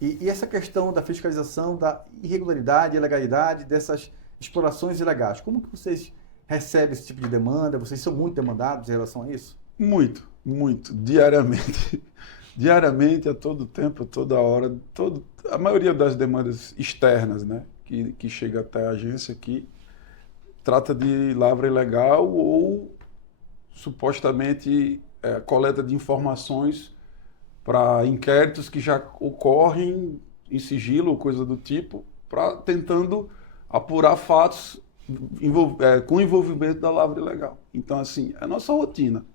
E essa questão da fiscalização, da irregularidade, ilegalidade, dessas explorações ilegais. Como que vocês recebem esse tipo de demanda? Vocês são muito demandados em relação a isso? Muito, muito. Diariamente. Diariamente, a todo tempo, a toda hora. A maioria das demandas externas, né? Que chega até a agência aqui, trata de lavra ilegal ou supostamente coleta de informações para inquéritos que já ocorrem em sigilo ou coisa do tipo, tentando apurar fatos com envolvimento da lavra ilegal. Então, assim, é nossa rotina.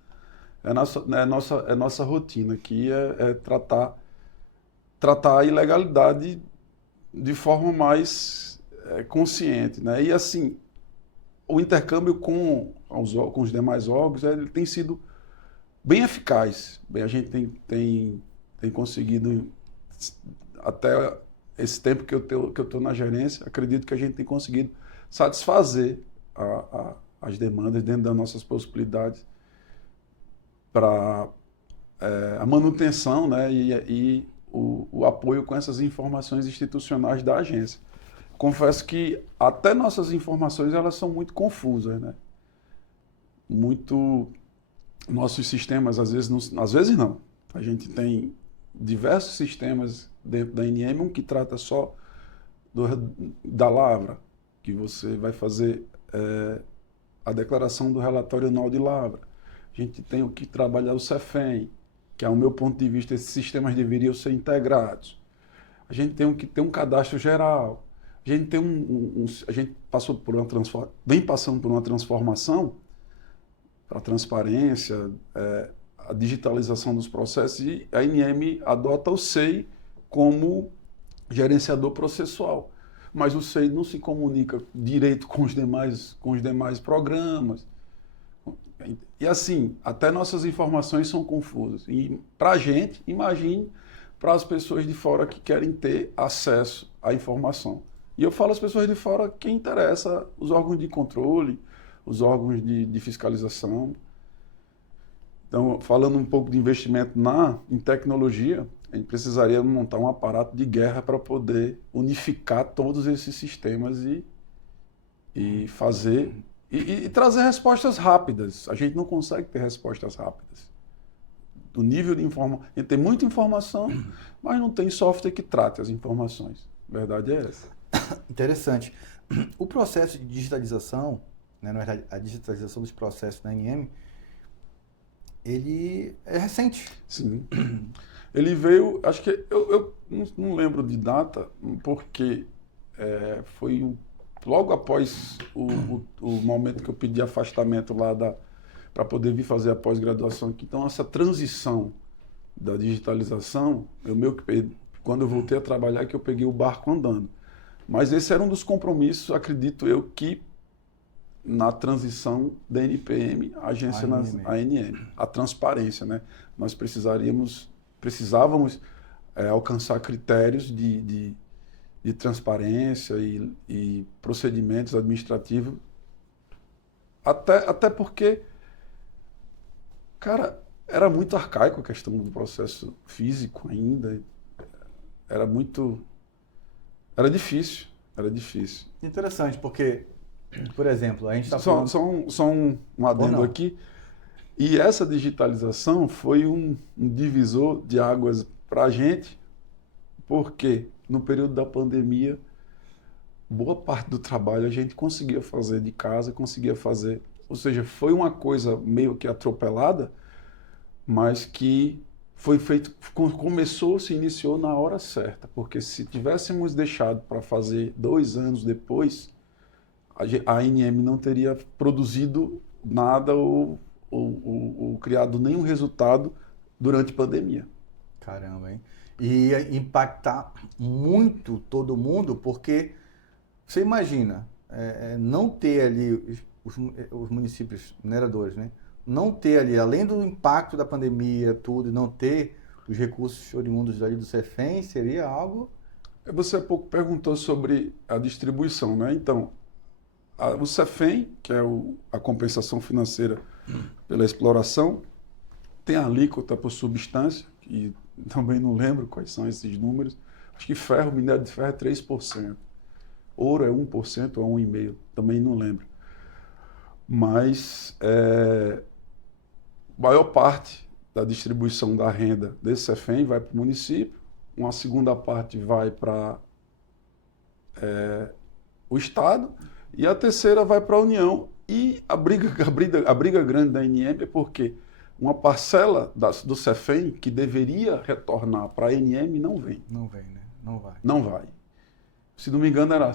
Nossa rotina aqui tratar a ilegalidade de forma mais consciente, né? E, assim, o intercâmbio com os demais órgãos ele tem sido bem eficaz. A gente tem conseguido, até esse tempo que eu estou na gerência, acredito que a gente tem conseguido satisfazer as demandas dentro das nossas possibilidades para a manutenção, né, e o apoio com essas informações institucionais da agência. Confesso que até nossas informações elas são muito confusas, né? Nossos sistemas, às vezes não. A gente tem diversos sistemas dentro da INM, um que trata só da lavra, que você vai fazer a declaração do relatório anual de lavra. A gente tem o que trabalhar o CEFEM, que, ao meu ponto de vista, esses sistemas deveriam ser integrados. A gente tem que ter um cadastro geral. A gente tem a gente vem passando por uma transformação para a transparência, a digitalização dos processos, e a INM adota o SEI como gerenciador processual. Mas o SEI não se comunica direito com os demais programas. E assim, até nossas informações são confusas. E para a gente, imagine para as pessoas de fora que querem ter acesso à informação. E eu falo às pessoas de fora quem interessa, os órgãos de controle, os órgãos de fiscalização. Então, falando um pouco de investimento em tecnologia, a gente precisaria montar um aparato de guerra para poder unificar todos esses sistemas e fazer e trazer respostas rápidas. A gente não consegue ter respostas rápidas. O nível de informação, a gente tem muita informação, mas não tem software que trate as informações. A verdade é essa. Interessante. O processo de digitalização, né, na verdade, a digitalização dos processos na ANM, ele é recente. Sim. Ele veio, acho que eu não lembro de data, porque foi logo após o momento que eu pedi afastamento lá para poder vir fazer a pós-graduação aqui. Então, essa transição da digitalização, quando eu voltei a trabalhar, que eu peguei o barco andando. Mas esse era um dos compromissos, acredito eu, que na transição da NPM, a agência ANM, a transparência, né? Nós precisávamos alcançar critérios de transparência e procedimentos administrativos, até porque, cara, era muito arcaico a questão do processo físico ainda, era difícil. Interessante, porque, por exemplo, a gente está falando... Só um adendo aqui. E essa digitalização foi um divisor de águas para a gente, porque no período da pandemia, boa parte do trabalho a gente conseguia fazer de casa, ou seja, foi uma coisa meio que atropelada, mas que foi feito, se iniciou na hora certa, porque se tivéssemos deixado para fazer 2 anos depois, a ANM não teria produzido nada ou criado nenhum resultado durante a pandemia. Caramba, hein? E ia impactar muito todo mundo, porque você imagina, não ter ali os municípios mineradores, né? Não ter ali, além do impacto da pandemia, tudo, e não ter os recursos oriundos ali do CEFEM, seria algo... Você há pouco perguntou sobre a distribuição, né? Então, o CEFEM, que é a compensação financeira pela exploração, tem a alíquota por substância, que também não lembro quais são esses números. Acho que minério de ferro é 3%. Ouro é 1% ou 1,5%, também não lembro. Mas a maior parte da distribuição da renda desse CEFEM vai para o município, uma segunda parte vai para o Estado e a terceira vai para a União. E a briga grande da ANM é porque uma parcela do CEFEM que deveria retornar para a ANM não vem. Não vem, né? Não vai. Não vai. Se não me engano, era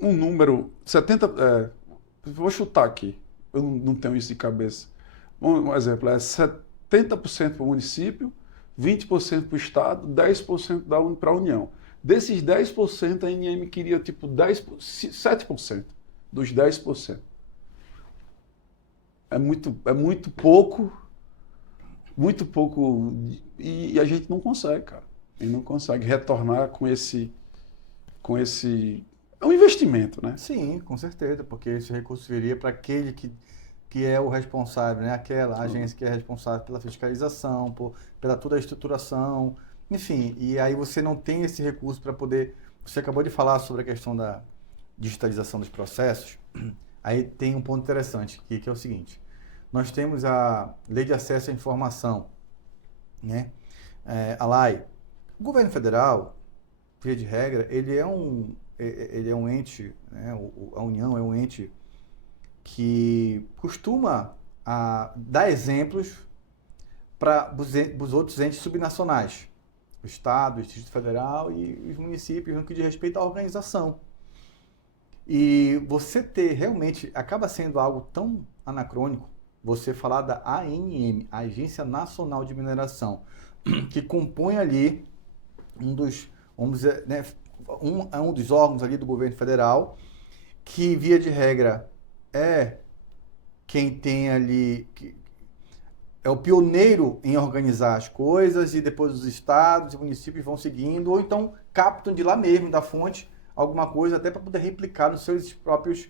um número 70. Vou chutar aqui, eu não tenho isso de cabeça. Um exemplo, 70% para o município, 20% para o Estado, 10% para a União. Desses 10%, a ANM queria tipo 7% dos 10%. É muito pouco, e a gente não consegue, cara. A gente não consegue retornar com esse... É um investimento, né? Sim, com certeza, porque esse recurso viria para aquele que é o responsável, né? Aquela agência que é responsável pela fiscalização, pela toda a estruturação, enfim. E aí você não tem esse recurso para poder... Você acabou de falar sobre a questão da digitalização dos processos. Aí tem um ponto interessante, que é o seguinte. Nós temos a Lei de Acesso à Informação, né? A LAI. O governo federal, via de regra, ele é um ente, né? A União é um ente que costuma dar exemplos para os outros entes subnacionais, o Estado, o Distrito Federal e os municípios, no que diz respeito à organização. E você ter realmente, acaba sendo algo tão anacrônico, você falar da ANM, a Agência Nacional de Mineração, que compõe ali vamos dizer, né, um dos órgãos ali do governo federal, que via de regra é quem tem ali, é o pioneiro em organizar as coisas e depois os estados e municípios vão seguindo, ou então captam de lá mesmo, da fonte, alguma coisa até para poder replicar nos seus próprios,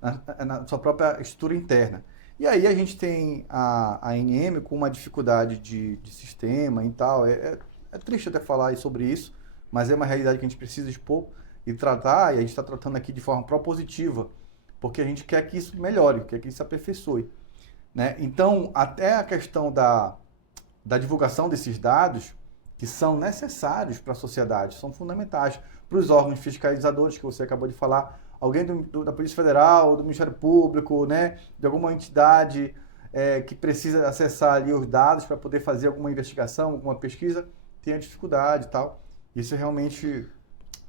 na sua própria estrutura interna. E aí a gente tem a NM com uma dificuldade de sistema e tal. É triste até falar sobre isso, mas é uma realidade que a gente precisa expor e tratar, e a gente está tratando aqui de forma propositiva, porque a gente quer que isso melhore, quer que isso aperfeiçoe. Né? Então, até a questão da divulgação desses dados, que são necessários para a sociedade, são fundamentais para os órgãos fiscalizadores, que você acabou de falar, alguém da Polícia Federal, do Ministério Público, né? De alguma entidade que precisa acessar ali os dados para poder fazer alguma investigação, alguma pesquisa, tem a dificuldade e tal. Isso realmente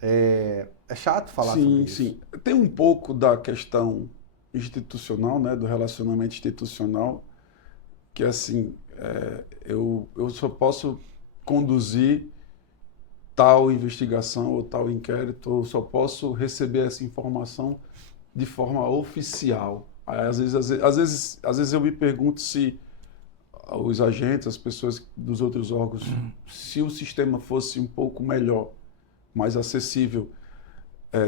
é chato falar sobre isso. Sim. Tem um pouco da questão institucional, né, do relacionamento institucional, que assim, eu só posso conduzir tal investigação ou tal inquérito, ou só posso receber essa informação de forma oficial. Às vezes eu me pergunto se os agentes, as pessoas dos outros órgãos, se o sistema fosse um pouco melhor, mais acessível,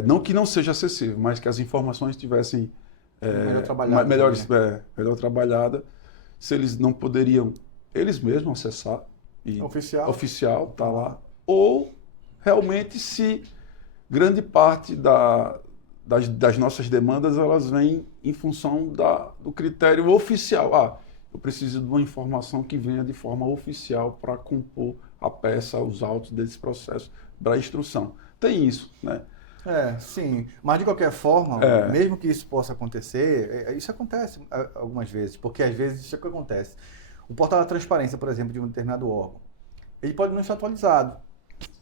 não que não seja acessível, mas que as informações tivessem melhor trabalhada, se eles não poderiam eles mesmos acessar e oficial tá lá, ou realmente se grande parte das nossas demandas elas vêm em função do critério oficial. Eu preciso de uma informação que venha de forma oficial para compor a peça, os autos desse processo da instrução. Tem isso, né? Sim. Mas, de qualquer forma, mesmo que isso possa acontecer, isso acontece algumas vezes, porque às vezes isso é o que acontece. O portal da transparência, por exemplo, de um determinado órgão, ele pode não estar atualizado.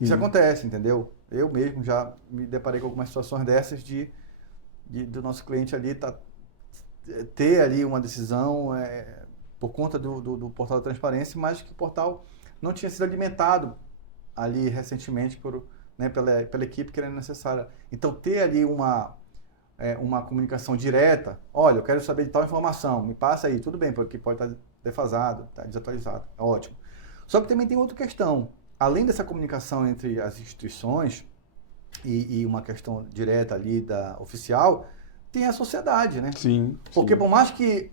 Isso acontece, entendeu? Eu mesmo já me deparei com algumas situações dessas do nosso cliente ali ter ali uma decisão por conta do portal da transparência, mas que o portal não tinha sido alimentado ali recentemente pela equipe que era necessária. Então, ter ali uma comunicação direta, olha, eu quero saber de tal informação, me passa aí, tudo bem, porque pode estar defasado, está desatualizado, é ótimo. Só que também tem outra questão. Além dessa comunicação entre as instituições e uma questão direta ali oficial, tem a sociedade, né? Sim. Porque por mais que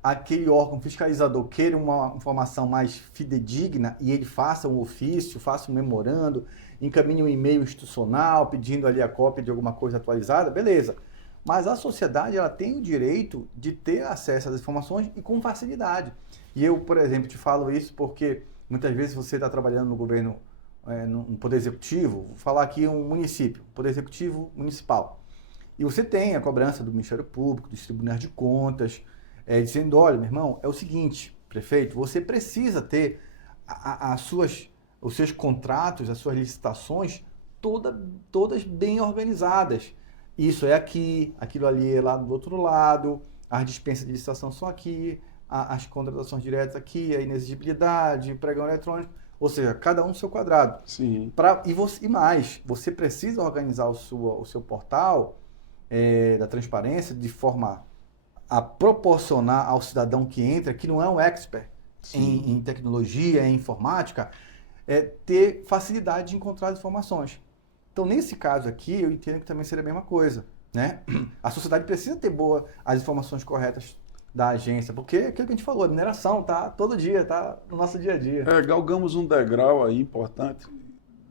aquele órgão fiscalizador queira uma informação mais fidedigna e ele faça um ofício, faça um memorando, encaminhe um e-mail institucional pedindo ali a cópia de alguma coisa atualizada, beleza. Mas a sociedade ela tem o direito de ter acesso às informações e com facilidade. E eu, por exemplo, te falo isso porque muitas vezes você está trabalhando no governo, no Poder Executivo, vou falar aqui um município, Poder Executivo Municipal. E você tem a cobrança do Ministério Público, dos tribunais de contas, dizendo, olha, meu irmão, é o seguinte, prefeito, você precisa ter os seus contratos, as suas licitações, todas bem organizadas. Isso é aqui, aquilo ali é lá do outro lado, as dispensas de licitação são aqui, as contratações diretas aqui, a inexigibilidade, o pregão eletrônico, ou seja, cada um no seu quadrado. Sim. E mais, você precisa organizar o seu portal da transparência de forma a proporcionar ao cidadão que entra, que não é um expert em tecnologia, em informática, ter facilidade de encontrar as informações. Então, nesse caso aqui, eu entendo que também seria a mesma coisa, né? A sociedade precisa ter as informações corretas da agência, porque é aquilo que a gente falou, a mineração tá todo dia, tá no nosso dia a dia. Galgamos um degrau aí importante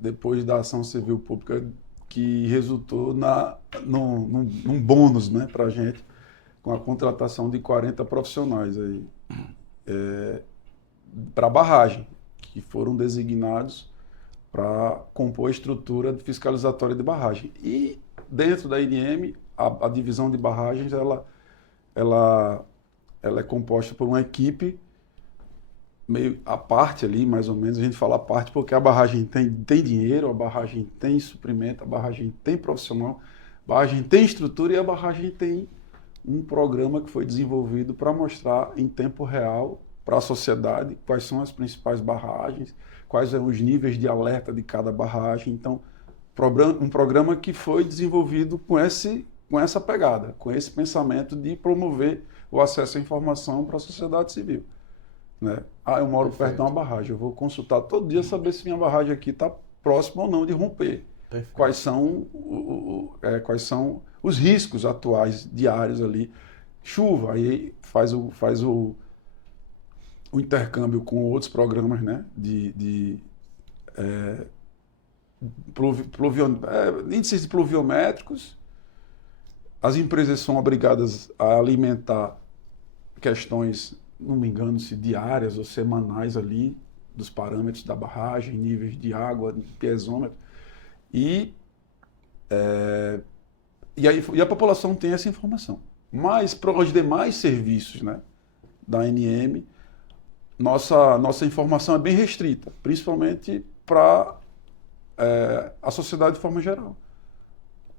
depois da ação civil pública que resultou num bônus, né, para a gente, com a contratação de 40 profissionais aí para barragem, que foram designados para compor a estrutura fiscalizatória de barragem. E dentro da INM, a divisão de barragens, ela é composta por uma equipe meio à parte ali, mais ou menos. A gente fala à parte porque a barragem tem dinheiro, a barragem tem suprimento, a barragem tem profissional, a barragem tem estrutura e a barragem tem um programa que foi desenvolvido para mostrar em tempo real para a sociedade quais são as principais barragens, quais são os níveis de alerta de cada barragem. Então, um programa que foi desenvolvido com essa pegada, com esse pensamento de promover o acesso à informação para a sociedade civil. né? Ah, eu moro perto de uma barragem, eu vou consultar todo dia saber se minha barragem aqui está próxima ou não de romper. Perfeito. Quais são os riscos atuais diários ali. Chuva, aí faz o intercâmbio com outros programas, né? Índices pluviométricos. As empresas são obrigadas a alimentar questões, não me engano, se diárias ou semanais ali, dos parâmetros da barragem, níveis de água, piezômetro. E a população tem essa informação. Mas para os demais serviços, né, da ANM, nossa informação é bem restrita, principalmente para a sociedade de forma geral.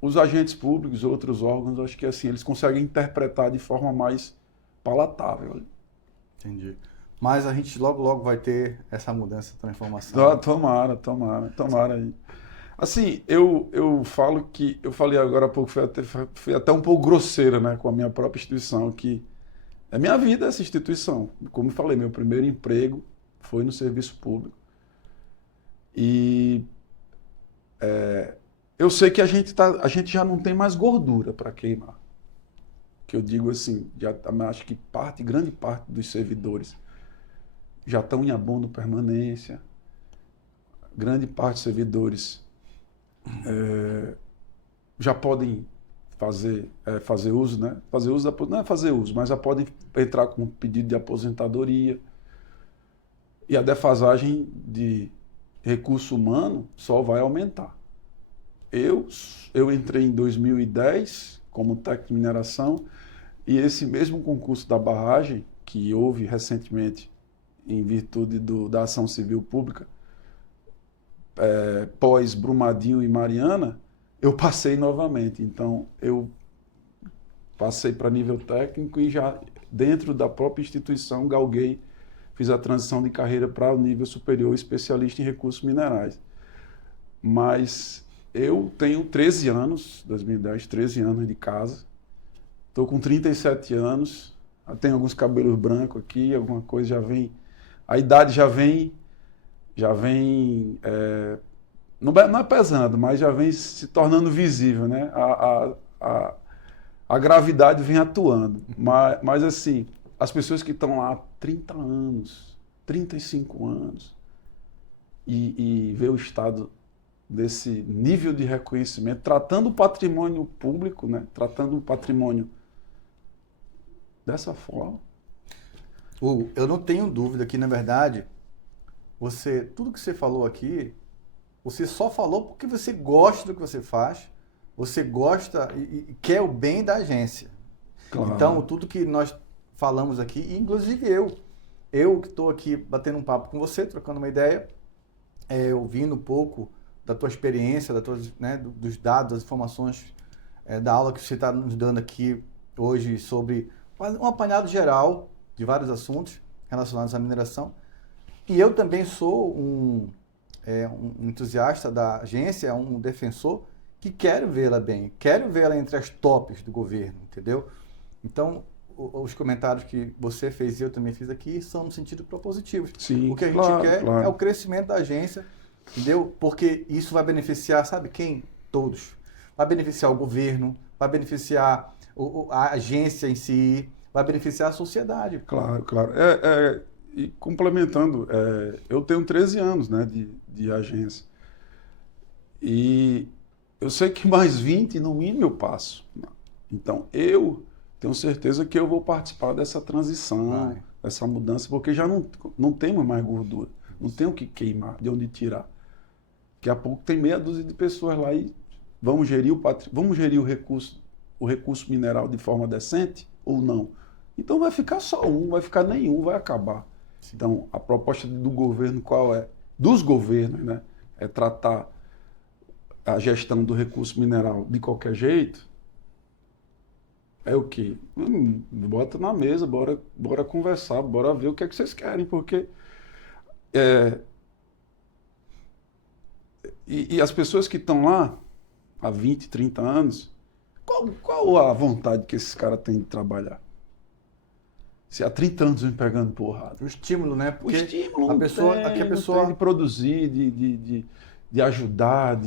Os agentes públicos, outros órgãos, acho que assim, eles conseguem interpretar de forma mais palatável. Entendi. Mas a gente logo vai ter essa mudança, essa transformação. Tomara. Assim, eu falo que, eu falei agora há pouco, fui até um pouco grosseira, né, com a minha própria instituição, que é minha vida essa instituição. Como eu falei, meu primeiro emprego foi no serviço público. E eu sei que a gente já não tem mais gordura para queimar. Que eu digo assim, acho que grande parte dos servidores já estão em abono permanência. Grande parte dos servidores já podem fazer uso, né? Não é fazer uso, mas já podem entrar com um pedido de aposentadoria. E a defasagem de recurso humano só vai aumentar. Eu entrei em 2010 como técnico de mineração e esse mesmo concurso da barragem, que houve recentemente em virtude da ação civil pública, pós Brumadinho e Mariana, eu passei novamente. Então, eu passei para nível técnico e já dentro da própria instituição galguei, fiz a transição de carreira para o nível superior, especialista em recursos minerais. Mas eu tenho 13 anos, 2010, 13 anos de casa. Estou com 37 anos, tenho alguns cabelos brancos aqui, alguma coisa já vem... A idade já vem não é pesando, mas já vem se tornando visível, né? A gravidade vem atuando. Mas assim, as pessoas que estão lá há 30 anos, 35 anos, e ver o Estado desse nível de reconhecimento, tratando o patrimônio público, né? Tratando o patrimônio dessa forma. Hugo, eu não tenho dúvida que, na verdade, tudo que você falou aqui, você só falou porque você gosta do que você faz, você gosta e quer o bem da agência. Claro. Então, tudo que nós falamos aqui, inclusive eu que estou aqui batendo um papo com você, trocando uma ideia, ouvindo um pouco da tua experiência, dos dados, das informações da aula que você está nos dando aqui hoje sobre um apanhado geral de vários assuntos relacionados à mineração. E eu também sou um entusiasta da agência, um defensor que quero vê-la bem, quero vê-la entre as tops do governo, entendeu? Então, os comentários que você fez e eu também fiz aqui são no sentido propositivo. Sim, o que a gente quer é o crescimento da agência, entendeu? Porque isso vai beneficiar, sabe quem? Todos. Vai beneficiar o governo, vai beneficiar a agência em si, vai beneficiar a sociedade. Claro. E complementando, eu tenho 13 anos, né, de agência. E eu sei que mais 20, no mínimo, eu passo. Então, eu tenho certeza que eu vou participar dessa transição, dessa mudança, porque já não temos mais gordura. Não tem o que queimar, de onde tirar. Daqui a pouco tem meia dúzia de pessoas lá e vamos gerir o recurso mineral de forma decente ou não? Então vai ficar só um, vai ficar nenhum, vai acabar. Sim. Então a proposta do governo qual é? Dos governos, né? É tratar a gestão do recurso mineral de qualquer jeito. É o quê? Bota na mesa, bora conversar, bora ver o que é que vocês querem, porque e as pessoas que estão lá há 20, 30 anos, qual a vontade que esses caras têm de trabalhar? Se há 30 anos vem pegando porrada. O estímulo, né? O estímulo a pessoa, não tem, a pessoa... não tem de produzir, de ajudar,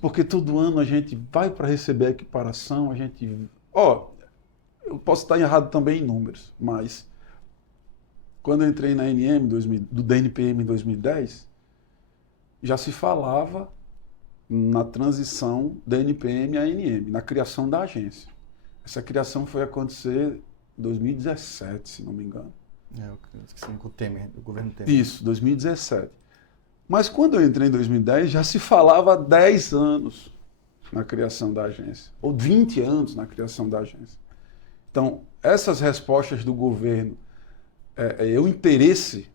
porque todo ano a gente vai para receber a equiparação, a gente... eu posso estar errado também em números, mas quando eu entrei na NM do DNPM em 2010, já se falava na transição da NPM à NM, na criação da agência. Essa criação foi acontecer em 2017, se não me engano. Eu esqueci, com o Temer, o governo Temer. Isso, 2017. Mas quando eu entrei em 2010, já se falava há 10 anos na criação da agência, ou 20 anos na criação da agência. Então, essas respostas do governo, o interesse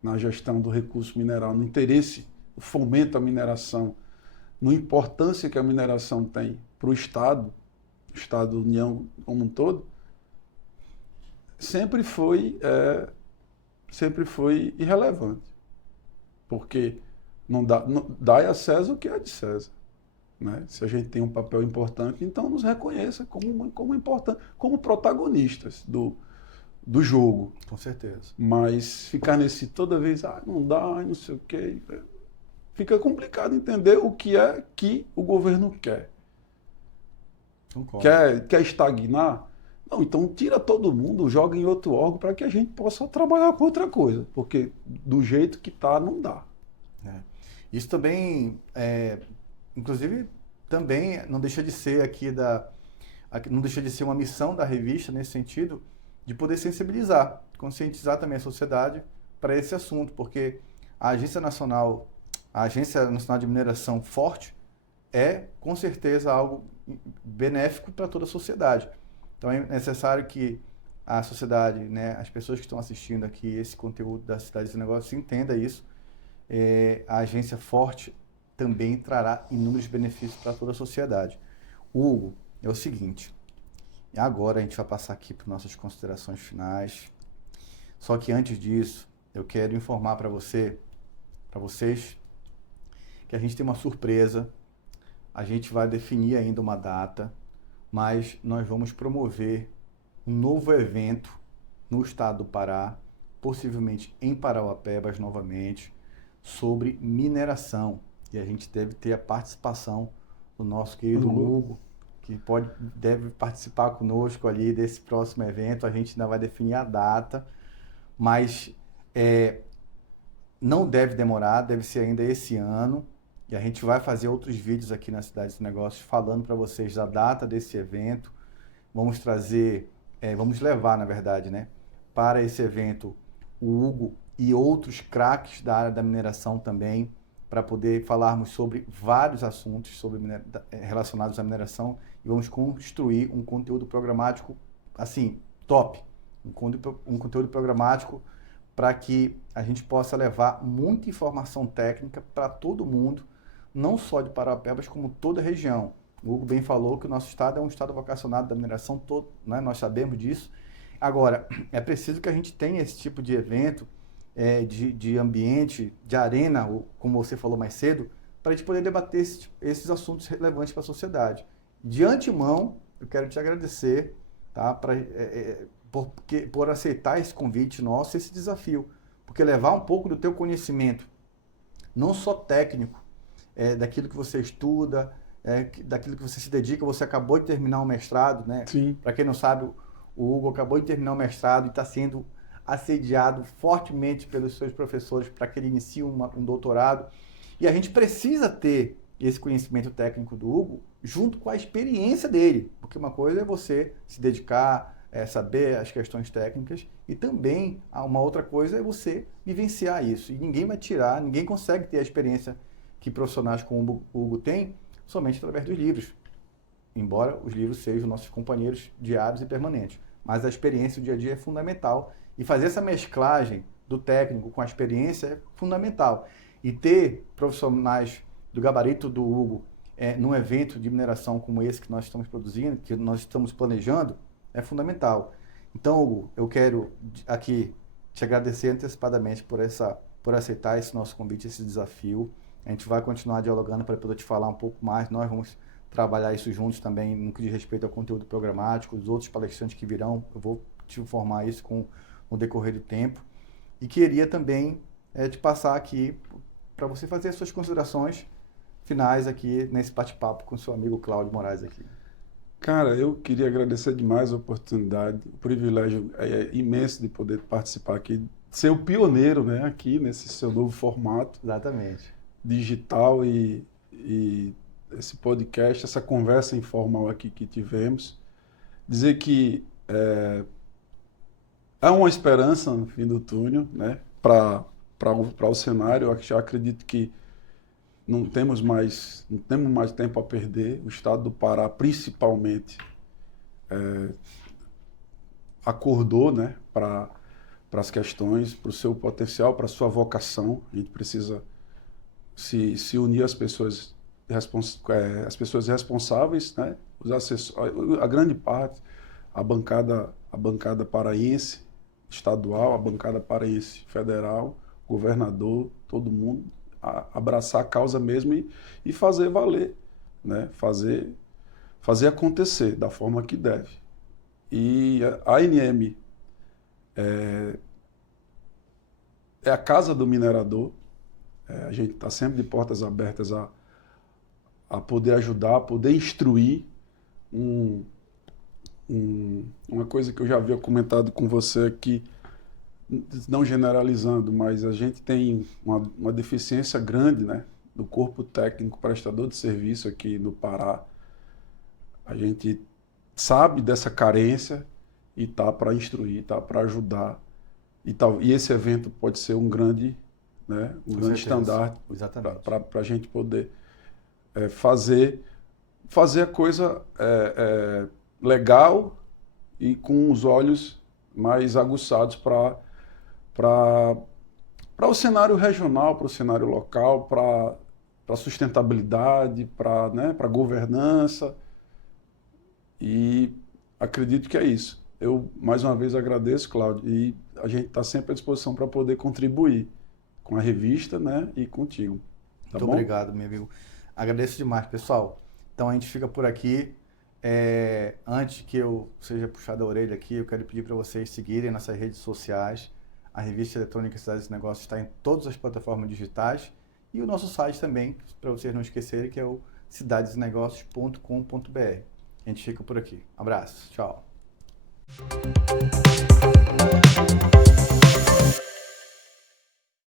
na gestão do recurso mineral, no interesse, o fomento à mineração, na importância que a mineração tem para o Estado da União como um todo, sempre foi irrelevante. Porque dá a César o que é de César. Né? Se a gente tem um papel importante, então nos reconheça como importante, como protagonistas do jogo. Com certeza. Mas ficar nesse toda vez, não dá, não sei o quê, fica complicado entender o que é que o governo quer. Concordo. Quer estagnar? Não, então tira todo mundo, joga em outro órgão para que a gente possa trabalhar com outra coisa, porque do jeito que está, não dá. Isso também, inclusive, também não deixa de ser não deixa de ser uma missão da revista nesse sentido, de poder sensibilizar, conscientizar também a sociedade para esse assunto, porque a Agência Nacional de Mineração forte é, com certeza, algo benéfico para toda a sociedade. Então é necessário que a sociedade, né, as pessoas que estão assistindo aqui esse conteúdo da Cidades e Negócios, entenda isso. A agência forte também trará inúmeros benefícios para toda a sociedade. Hugo, é o seguinte, agora a gente vai passar aqui para nossas considerações finais. Só que antes disso, eu quero informar para vocês, que a gente tem uma surpresa. A gente vai definir ainda uma data, mas nós vamos promover um novo evento no estado do Pará, possivelmente em Parauapebas novamente, sobre mineração. E a gente deve ter a participação do nosso querido Hugo, que deve participar conosco ali desse próximo evento. A gente ainda vai definir a data, mas não deve demorar, deve ser ainda esse ano. E a gente vai fazer outros vídeos aqui na Cidades e Negócios falando para vocês da data desse evento. Vamos levar, na verdade, né, para esse evento o Hugo e outros craques da área da mineração também, para poder falarmos sobre vários assuntos relacionados à mineração, e vamos construir um conteúdo programático assim, top. Um conteúdo programático para que a gente possa levar muita informação técnica para todo mundo, não só de Parauapebas, como toda a região. O Hugo bem falou que o nosso estado é um estado vocacionado da mineração todo, né? Nós sabemos disso. Agora, é preciso que a gente tenha esse tipo de evento, de ambiente, de arena, como você falou mais cedo, para a gente poder debater esses assuntos relevantes para a sociedade. De antemão, eu quero te agradecer, tá? Por aceitar esse convite nosso, esse desafio. Porque levar um pouco do teu conhecimento, não só técnico, daquilo que você estuda, daquilo que você se dedica. Você acabou de terminar um mestrado, né? Sim. Para quem não sabe, o Hugo acabou de terminar um mestrado e está sendo assediado fortemente pelos seus professores para que ele inicie um doutorado. E a gente precisa ter esse conhecimento técnico do Hugo junto com a experiência dele, porque uma coisa é você se dedicar, saber as questões técnicas, e também uma outra coisa é você vivenciar isso. E ninguém vai tirar, ninguém consegue ter a experiência que profissionais como o Hugo têm somente através dos livros, embora os livros sejam nossos companheiros diários e permanentes. Mas a experiência do dia a dia é fundamental, e fazer essa mesclagem do técnico com a experiência é fundamental. E ter profissionais do gabarito do Hugo num evento de mineração como esse que nós estamos produzindo, que nós estamos planejando, é fundamental. Então, Hugo, eu quero aqui te agradecer antecipadamente por aceitar esse nosso convite, esse desafio. A gente vai continuar dialogando para poder te falar um pouco mais. Nós vamos trabalhar isso juntos também no que diz respeito ao conteúdo programático, os outros palestrantes que virão. Eu vou te informar isso com o decorrer do tempo. E queria também te passar aqui para você fazer as suas considerações finais aqui nesse bate-papo com o seu amigo Cláudio Moraes aqui. Cara, eu queria agradecer demais a oportunidade, o privilégio é imenso de poder participar aqui, ser o pioneiro, né, aqui nesse seu novo formato. Exatamente. Digital e esse podcast, essa conversa informal aqui que tivemos. Dizer que há uma esperança no fim do túnel, né, para o cenário. Eu já acredito que não temos mais tempo a perder. O estado do Pará, principalmente, acordou, né, para as questões, para o seu potencial, para a sua vocação. A gente precisa se unir às pessoas responsáveis, né, os assessores, a grande parte, a bancada paraense estadual, a bancada paraense federal, governador, todo mundo, abraçar a causa mesmo e fazer valer, né? Fazer acontecer da forma que deve. E a ANM é a casa do minerador. A gente está sempre de portas abertas a poder ajudar, a poder instruir. Uma coisa que eu já havia comentado com você aqui, não generalizando, mas a gente tem uma deficiência grande, né, do corpo técnico prestador de serviço aqui no Pará. A gente sabe dessa carência e está para instruir, está para ajudar. E esse evento pode ser um grande, né, grande estandarte para a gente poder fazer a coisa legal e com os olhos mais aguçados para o cenário regional, para o cenário local, para a sustentabilidade, para, né, para a governança. E acredito que é isso. Eu, mais uma vez, agradeço, Cláudio, e a gente está sempre à disposição para poder contribuir com a revista, né, e contigo. Tá Muito bom? obrigado, meu amigo. Agradeço demais, pessoal. Então, a gente fica por aqui. Antes que eu seja puxado a orelha aqui, eu quero pedir para vocês seguirem nossas redes sociais. A revista eletrônica Cidades e Negócios está em todas as plataformas digitais e o nosso site também, para vocês não esquecerem, que é o cidadesnegócios.com.br. A gente fica por aqui. Abraço. Tchau.